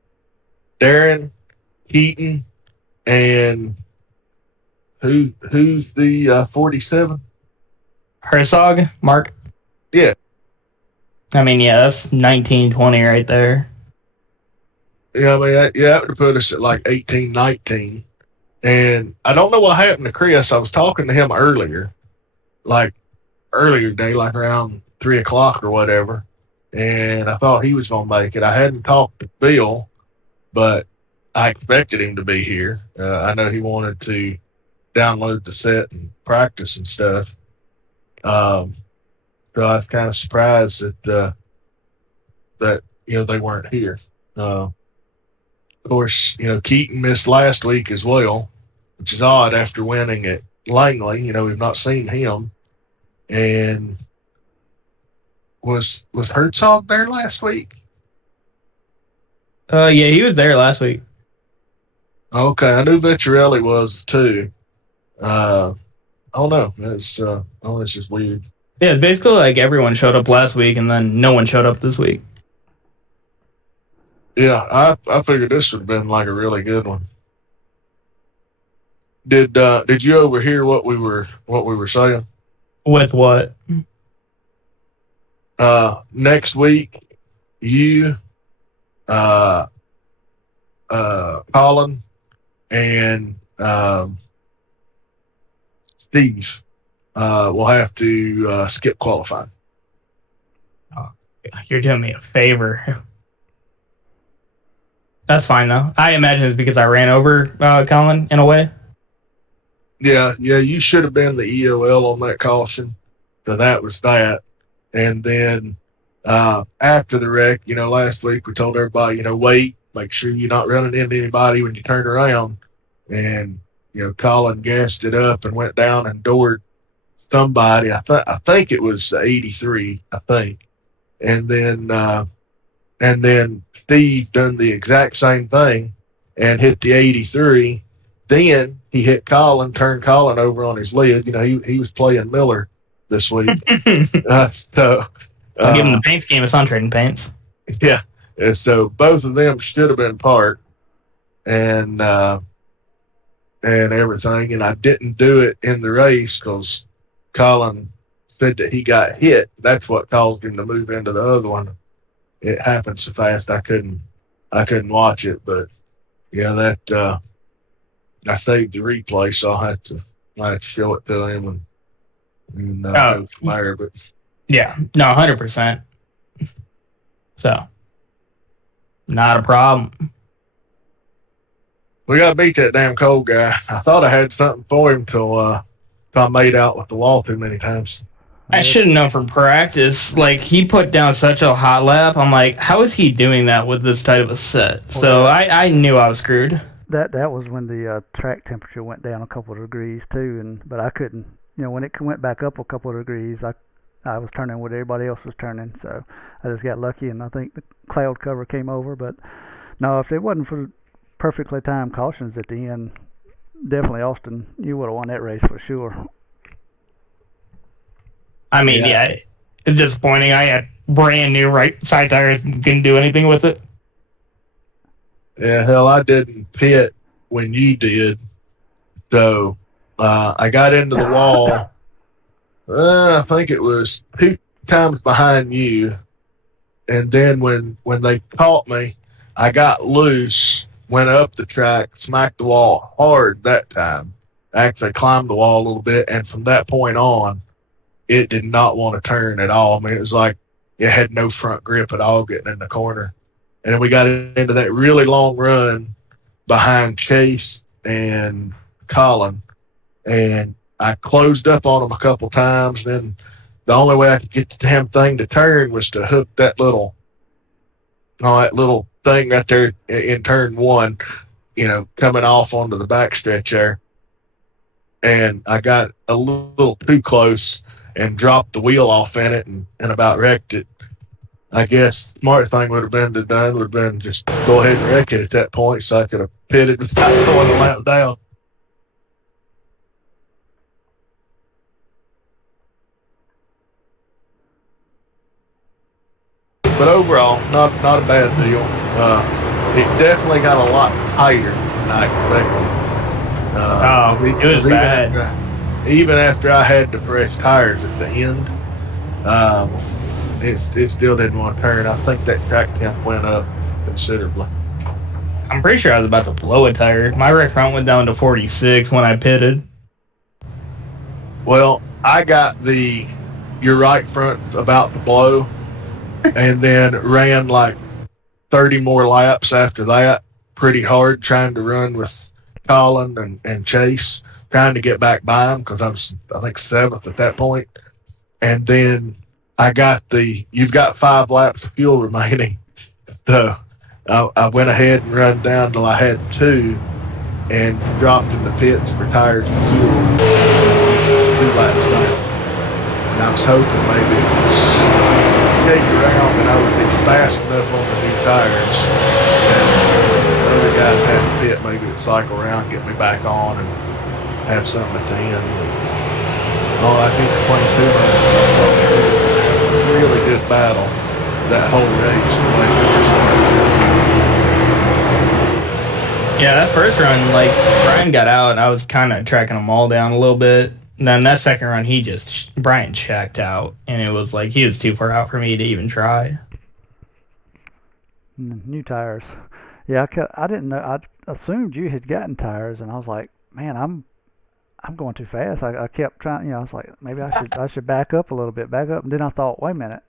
Darren, Keaton, and who's the 47? Herzog, Mark. Yeah. I mean, yeah, that's 19, 20 right there. Yeah, I mean, that would put us at like 18, 19. And I don't know what happened to Chris. I was talking to him earlier today, like around 3 o'clock or whatever. And I thought he was going to make it. I hadn't talked to Bill, but I expected him to be here. I know he wanted to download the set and practice and stuff. So I was kind of surprised that they weren't here. Of course, Keaton missed last week as well, which is odd after winning at Langley. We've not seen him. And was Herzog there last week? Yeah, he was there last week. Okay, I knew Vettorelli was too. I don't know. It's just weird. Yeah, it's basically like everyone showed up last week and then no one showed up this week. Yeah, I figured this would have been like a really good one. Did you overhear what we were saying? With what? Next week, you, Colin, and Steve will have to skip qualifying. Oh, you're doing me a favor. That's fine though. I imagine it's because I ran over Colin in a way. Yeah, you should have been the EOL on that caution. So that was that. And then after the wreck, last week we told everybody, wait, make sure you're not running into anybody when you turn around. And, Colin gassed it up and went down and doored somebody. I think it was 83, I think. And then Steve done the exact same thing and hit the 83. Then he hit Colin, turned Colin over on his lid. He was playing Miller this week. So I'll give him the paint scheme of Sun Trading Paints. Yeah. And so both of them should have been parked and everything. And I didn't do it in the race because Colin said that he got hit. That's what caused him to move into the other one. It happened so fast I couldn't watch it. But yeah, that I saved the replay, so I had to show it to him and go from there. But yeah, no, 100%. So, not a problem. We got to beat that damn cold guy. I thought I had something for him till I made out with the wall too many times. I should have known from practice. Like, he put down such a hot lap. I'm like, how is he doing that with this type of a set? So I knew I was screwed. That was when the track temperature went down a couple of degrees too, but I couldn't. When it went back up a couple of degrees, I was turning what everybody else was turning, so I just got lucky, and I think the cloud cover came over. But no, if it wasn't for perfectly timed cautions at the end, definitely Austin, you would have won that race for sure. I mean, yeah, it's disappointing. I had brand new right side tires and couldn't do anything with it. Yeah, hell, I didn't pit when you did. So I got into the wall. I think it was 2 times behind you. And then when they caught me, I got loose, went up the track, smacked the wall hard that time. Actually climbed the wall a little bit. And from that point on, it did not want to turn at all. I mean, it was like it had no front grip at all getting in the corner. And then we got into that really long run behind Chase and Colin. And I closed up on them a couple times. Then the only way I could get the damn thing to turn was to hook that little thing right there in turn 1 coming off onto the backstretch there. And I got a little too close and dropped the wheel off in it and about wrecked it. I guess smart thing would have been just go ahead and wreck it at that point so I could have pitted without throwing the lap down. But overall, not a bad deal. It definitely got a lot higher than I expected. It was bad. Even after I had the fresh tires at the end, it still didn't want to turn. I think that track temp went up considerably. I'm pretty sure I was about to blow a tire. My rear front went down to 46 when I pitted. Well, I got your right front about to blow, and then ran like 30 more laps after that, pretty hard, trying to run with Colin and Chase, trying to get back by them because I think 7th at that point. And then I got you've got 5 laps of fuel remaining. So I went ahead and run down till I had 2 and dropped in the pits for tires and fuel 2 laps down. And I was hoping maybe it was take around and I would be fast enough on the new tires and the other guys had to pit, maybe it'd cycle around, get me back on and have something at the end. Oh, I think 22 really good battle that whole race, the way we were starting. Yeah, that first run, like, Brian got out and I was kind of tracking them all down a little bit. And then that second run, Brian checked out, and it was like he was too far out for me to even try. New tires. Yeah, I didn't know. I assumed you had gotten tires, and I was like, man, I'm going too fast. I kept trying. I was like, maybe I should back up a little bit, and then I thought, wait a minute,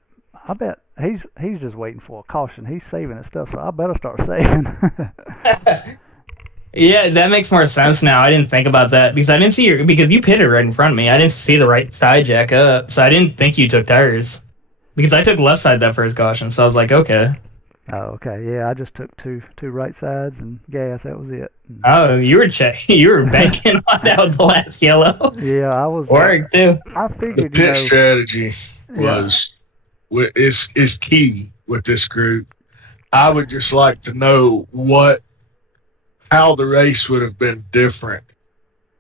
I bet he's just waiting for a caution. He's saving his stuff, so I better start saving. Yeah, that makes more sense now. I didn't think about that because I didn't see because you pitted right in front of me. I didn't see the right side jack up, so I didn't think you took tires because I took left side that first caution. So I was like, okay. Oh, okay. Yeah, I just took two right sides and gas. That was it. Oh, you were banking on that with the last yellow. Yeah, I was. Work too. I figured the pit strategy is key with this group. I would just like to know how the race would have been different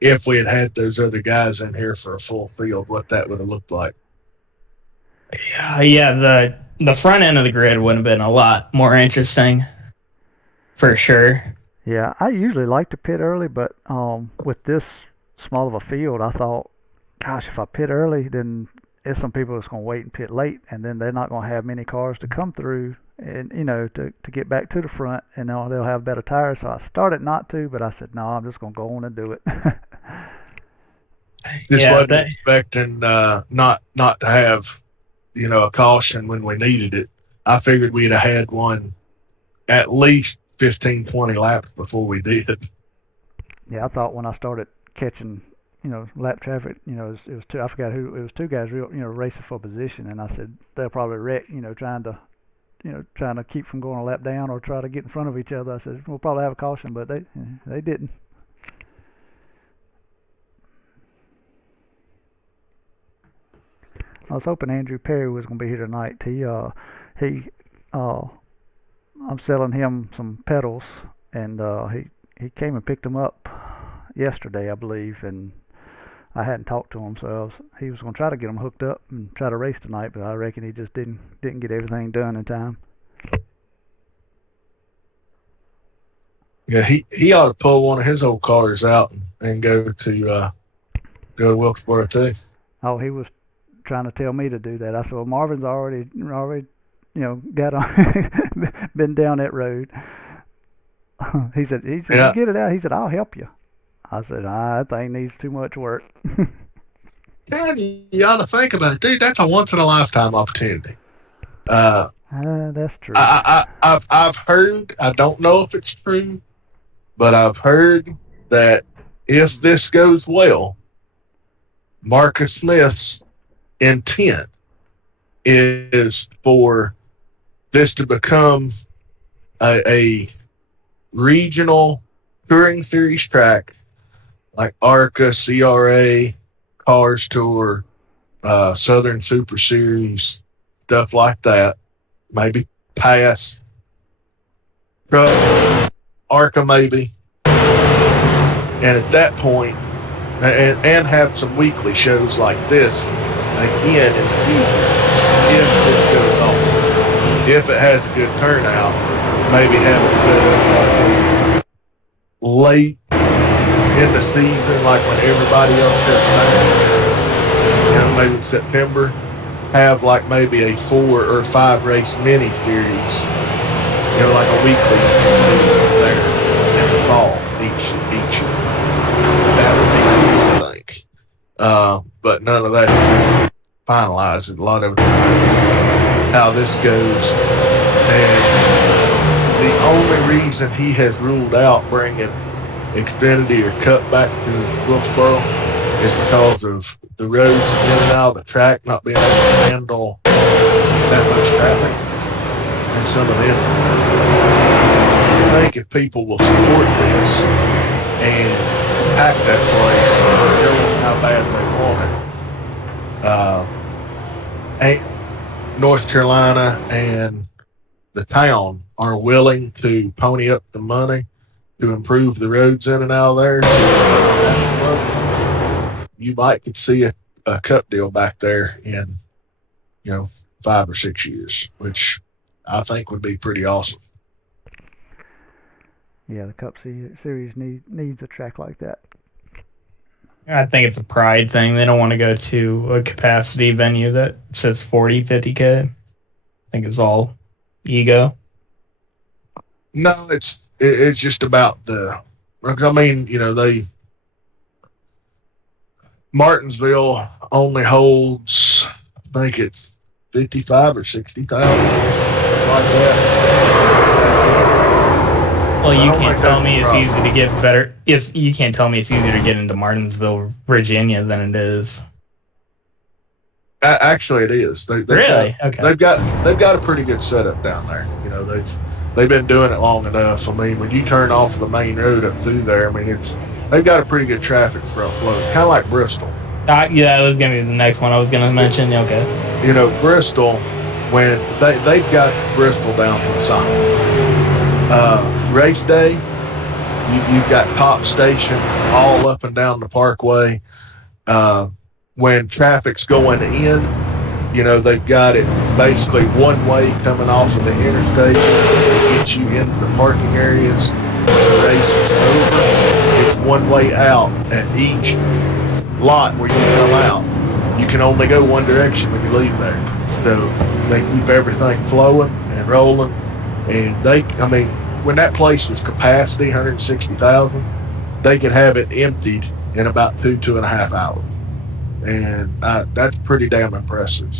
if we had those other guys in here for a full field, what that would have looked like. Yeah, the front end of the grid would have been a lot more interesting, for sure. Yeah, I usually like to pit early, but with this small of a field, I thought, gosh, if I pit early, then there's some people that's going to wait and pit late, and then they're not going to have many cars to come through and to get back to the front, and they'll have better tires. So I started not to, but I said, no, I'm just going to go on and do it. Wasn't expecting not to have a caution when we needed it. I figured we'd have had one at least 15, 20 laps before we did. Yeah, I thought when I started catching lap traffic, it was two. I forgot who it was. 2 guys, racing for position, and I said they'll probably wreck, trying to keep from going a lap down or try to get in front of each other. I said we'll probably have a caution, but they didn't. I was hoping Andrew Perry was going to be here tonight. I'm selling him some pedals, and he came and picked them up yesterday, I believe, and I hadn't talked to him, so he was going to try to get them hooked up and try to race tonight, but I reckon he just didn't get everything done in time. Yeah, he ought to pull one of his old cars out and go to Wilkesboro too. Oh, he was trying to tell me to do that. I said, well, Marvin's already got on, been down that road. He said, you get it out. He said, I'll help you. I said, that thing needs too much work. Yeah, you ought to think about it, dude. That's a once in a lifetime opportunity. That's true. I've heard. I don't know if it's true, but I've heard that if this goes well, Marcus Smith's intent is for this to become a regional touring series track, like ARCA, CRA, Cars Tour, Southern Super Series, stuff like that. Maybe pass truck, ARCA maybe. And at that point, and have some weekly shows like this again in the future, if this goes on. If it has a good turnout, maybe have it set up like late in the season, like when everybody else shuts down. Maybe in September, have like maybe a 4 or 5 race mini series, like a weekly there in the fall each year. That would be cool, I think. But none of that is finalized. A lot of it, how this goes. And the only reason he has ruled out bringing Xfinity or Cup back to Wilkesboro is because of the roads in and out of the track not being able to handle that much traffic. And some of them, I think if people will support this and pack that place and tell them how bad they want it, North Carolina and the town are willing to pony up the money to improve the roads in and out of there. You might could see a cup deal back there in, 5 or 6 years, which I think would be pretty awesome. Yeah, the Cup Series needs a track like that. I think it's a pride thing. They don't want to go to a capacity venue that says 40, 50K. I think it's all ego. No, it's just about Martinsville only holds, I think it's 55 or 60,000, like that. Well, you can't tell me it's easy to get better. You can't tell me it's easier to get into Martinsville, Virginia than it is. Actually, it is. Really? Okay. They've got a pretty good setup down there. They've been doing it long enough. I mean, when you turn off the main road up through there, I mean, they've got a pretty good traffic front flow, kind of like Bristol. Yeah, that was going to be the next one I was going to mention. Okay. Bristol, when they've got Bristol down to the side. Race day, you've got Top Station all up and down the parkway. When traffic's going in, they've got it basically one way coming off of the interstate to get you into the parking areas. When the race is over, it's one way out at each lot where you come out. You can only go one direction when you leave there. So they keep everything flowing and rolling. And when that place was capacity, 160,000, they could have it emptied in about 2.5 hours. And that's pretty damn impressive.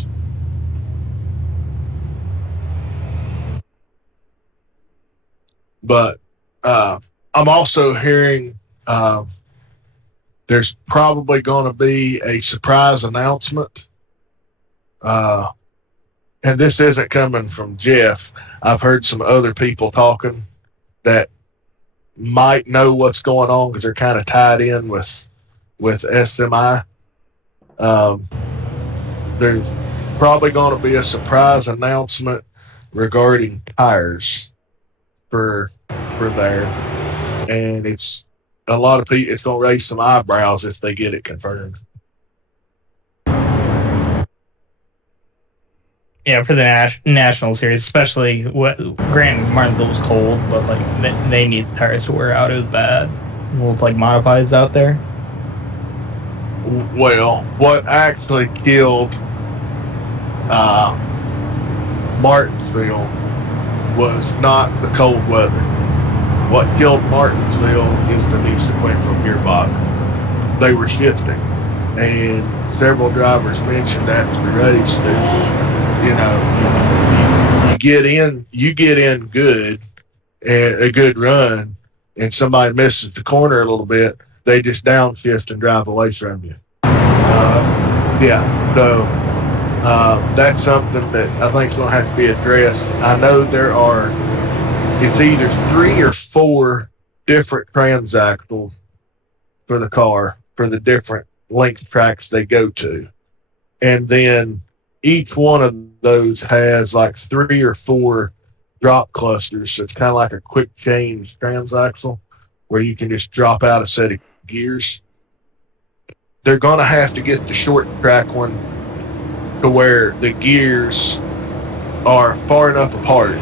But I'm also hearing there's probably going to be a surprise announcement. And this isn't coming from Jeff. I've heard some other people talking that might know what's going on because they're kind of tied in with SMI. There's probably going to be a surprise announcement regarding tires for there, and it's a lot of people. It's going to raise some eyebrows if they get it confirmed. Yeah, for the national series, especially granted Martinsville was cold, but they need the tires to wear out. It was bad. With modifieds out there. Well, what actually killed Martinsville was not the cold weather. What killed Martinsville is the new sequential gearbox. They were shifting, and several drivers mentioned after the race that you get in good, and a good run, and somebody misses the corner a little bit, they just downshift and drive away from you. So that's something that I think is going to have to be addressed. I know it's either 3 or 4 different transaxles for the car for the different length tracks they go to. And then each one of those has like 3 or 4 drop clusters. So it's kind of like a quick change transaxle where you can just drop out a set of gears. They're going to have to get the short track one to where the gears are far enough apart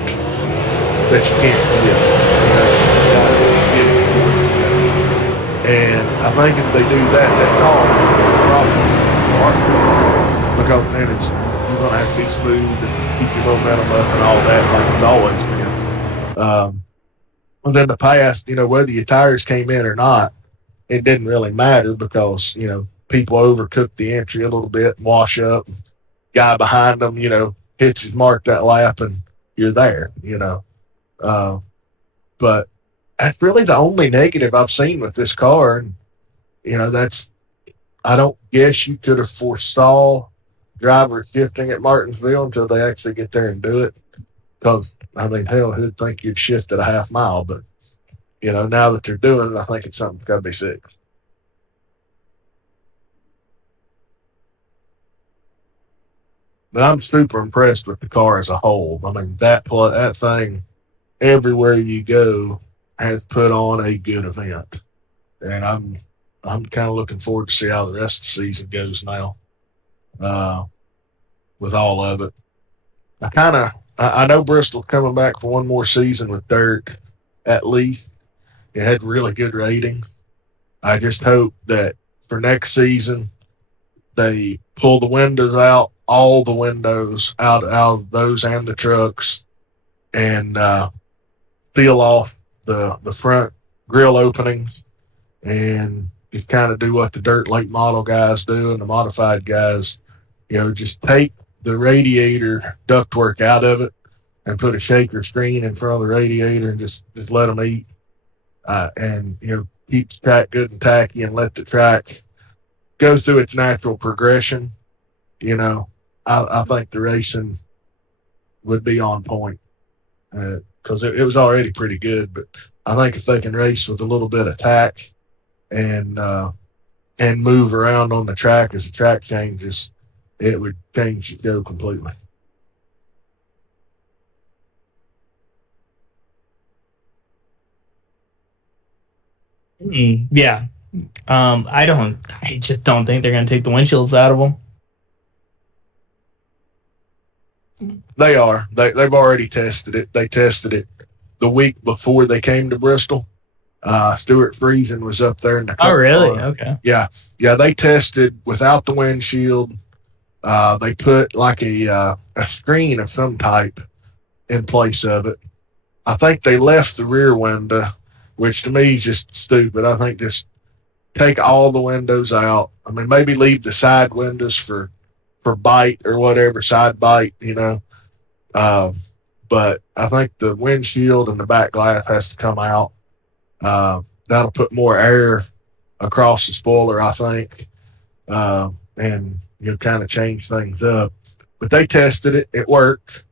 that you can't get. And I think if they do that, that's all the problem. Because then you're going to have to be smooth and keep your momentum up and all that like it's always been. And then the past, whether your tires came in or not, it didn't really matter because, people overcook the entry a little bit and wash up. And guy behind them, hits his mark that lap and you're there, But that's really the only negative I've seen with this car. And, I don't guess you could have foresaw drivers shifting at Martinsville until they actually get there and do it. Because, hell, who'd think you'd shift at a half mile? But, now that they're doing it, I think it's something that's got to be fixed. But I'm super impressed with the car as a whole. That thing, everywhere you go, has put on a good event. And I'm kind of looking forward to see how the rest of the season goes now with all of it. I know Bristol's coming back for one more season with dirt, at least. It had really good rating. I just hope that for next season, they pull the windows out, all the windows out of those and the trucks, and seal off the front grill openings, and just kind of do what the dirt late model guys do and the modified guys, just take the radiator ductwork out of it and put a shaker screen in front of the radiator and just let them eat, and keep the track good and tacky and let the track go through its natural progression. I think the racing would be on point because it was already pretty good. But I think if they can race with a little bit of tack and move around on the track as the track changes, it would change the show completely. Yeah. I just don't think they're going to take the windshields out of them. They are. They've already tested it. They tested it the week before they came to Bristol. Stuart Friesen was up there in the car. Oh, really? Okay. Yeah. They tested without the windshield. They put like a screen of some type in place of it. I think they left the rear window, which to me is just stupid. I think just take all the windows out. Maybe leave the side windows for bite or whatever, side bite, But I think the windshield and the back glass has to come out. That'll put more air across the spoiler, I think, and kind of change things up. But they tested it; it worked.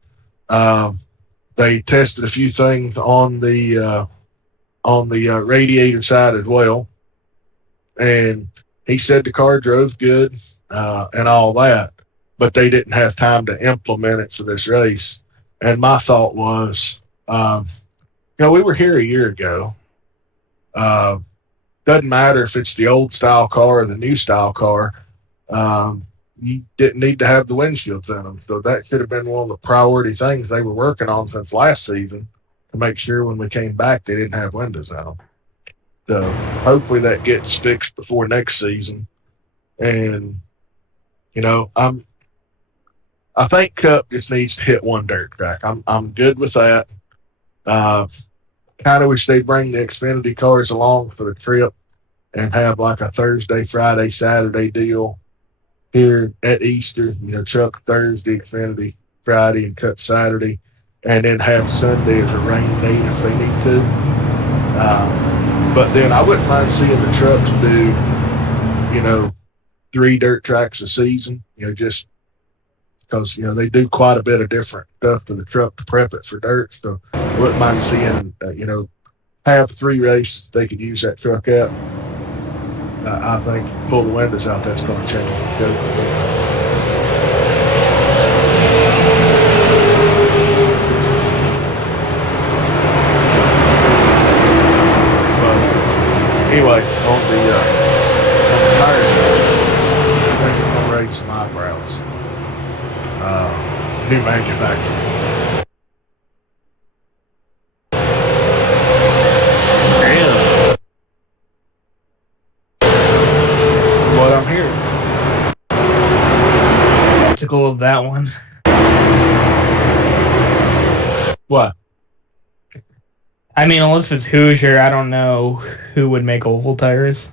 They tested a few things on the radiator side as well, and he said the car drove good and all that, but they didn't have time to implement it for this race. And my thought was, we were here a year ago. Doesn't matter if it's the old style car or the new style car. You didn't need to have the windshields in them. So that should have been one of the priority things they were working on since last season to make sure when we came back they didn't have windows in them. So hopefully that gets fixed before next season. And, I think Cup just needs to hit one dirt track. I'm good with that. Kind of wish they'd bring the Xfinity cars along for the trip and have like a Thursday, Friday, Saturday deal here at Easter. Chuck Thursday, Xfinity Friday, and Cup Saturday, and then have Sunday as a rain date if they need to. But then I wouldn't mind seeing the trucks do, 3 dirt tracks a season, just because, they do quite a bit of different stuff to the truck to prep it for dirt. So I wouldn't mind seeing, have 3 races they could use that truck at. I think pull the windows out, that's going to change the scope. But anyway, on the tires, I think it's going to raise some eyebrows. New manufacturing. What I'm hearing. Skeptical of that one. What? I mean, unless it's Hoosier, I don't know who would make oval tires.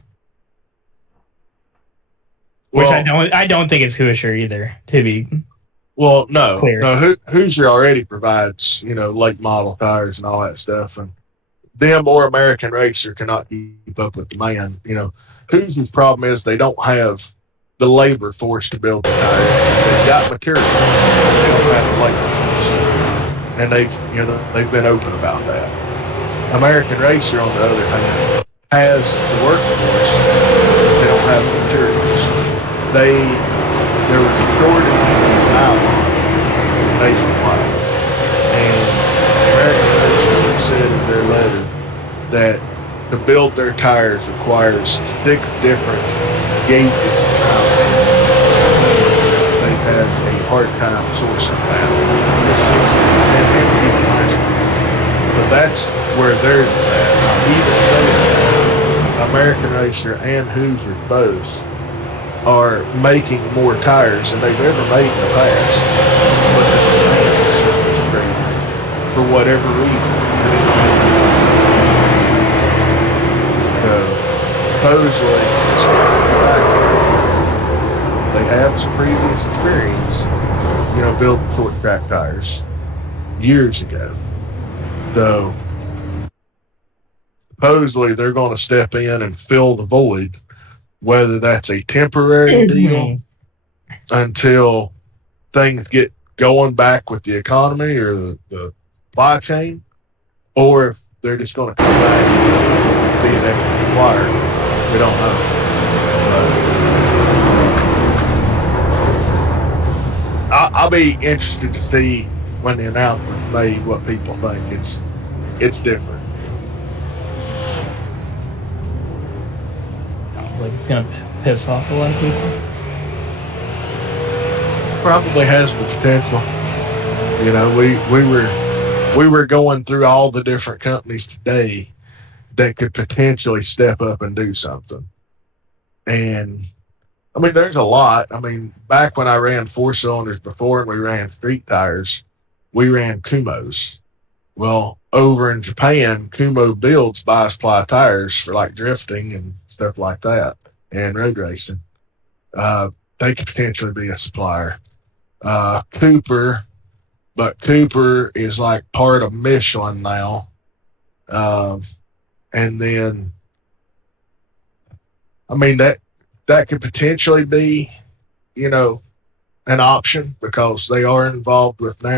Which I don't think it's Hoosier either, to be Well, no. clear. No, Hoosier already provides, late model tires and all that stuff, and them or American Racer cannot keep up with demand. Hoosier's problem is they don't have the labor force to build the tires. They've got material, they don't have the labor force, and they've been open about that. American Racer, on the other hand, has the workforce. They don't have the materials. There was a shortage of nylon nationwide, and American Racer said in their letter that to build their tires requires 6 different gauges of nylon. They've had a hard time sourcing that. But that's where they're at. Even though American Racer and Hoosier both are making more tires than they've ever made in the past, but the demand is so much greater for whatever reason. So supposedly they have some previous experience, building short track tires years ago. So supposedly they're going to step in and fill the void, whether that's a temporary deal until things get going back with the economy or the supply chain, or if they're just going to come back and be an extra supplier. We don't know. I'll be interested to see when the announcement's made what people think. It's different. Like it's gonna piss off a lot of people. Probably has the potential. We were going through all the different companies today that could potentially step up and do something. And I mean, there's a lot. I mean, back when I ran 4 cylinders before and we ran street tires, we ran Kumos. Well, over in Japan, Kumo builds bi-supply tires for like drifting and stuff like that and road racing. They could potentially be a supplier. Cooper is like part of Michelin now. And then, I mean, that could potentially be, an option because they are involved with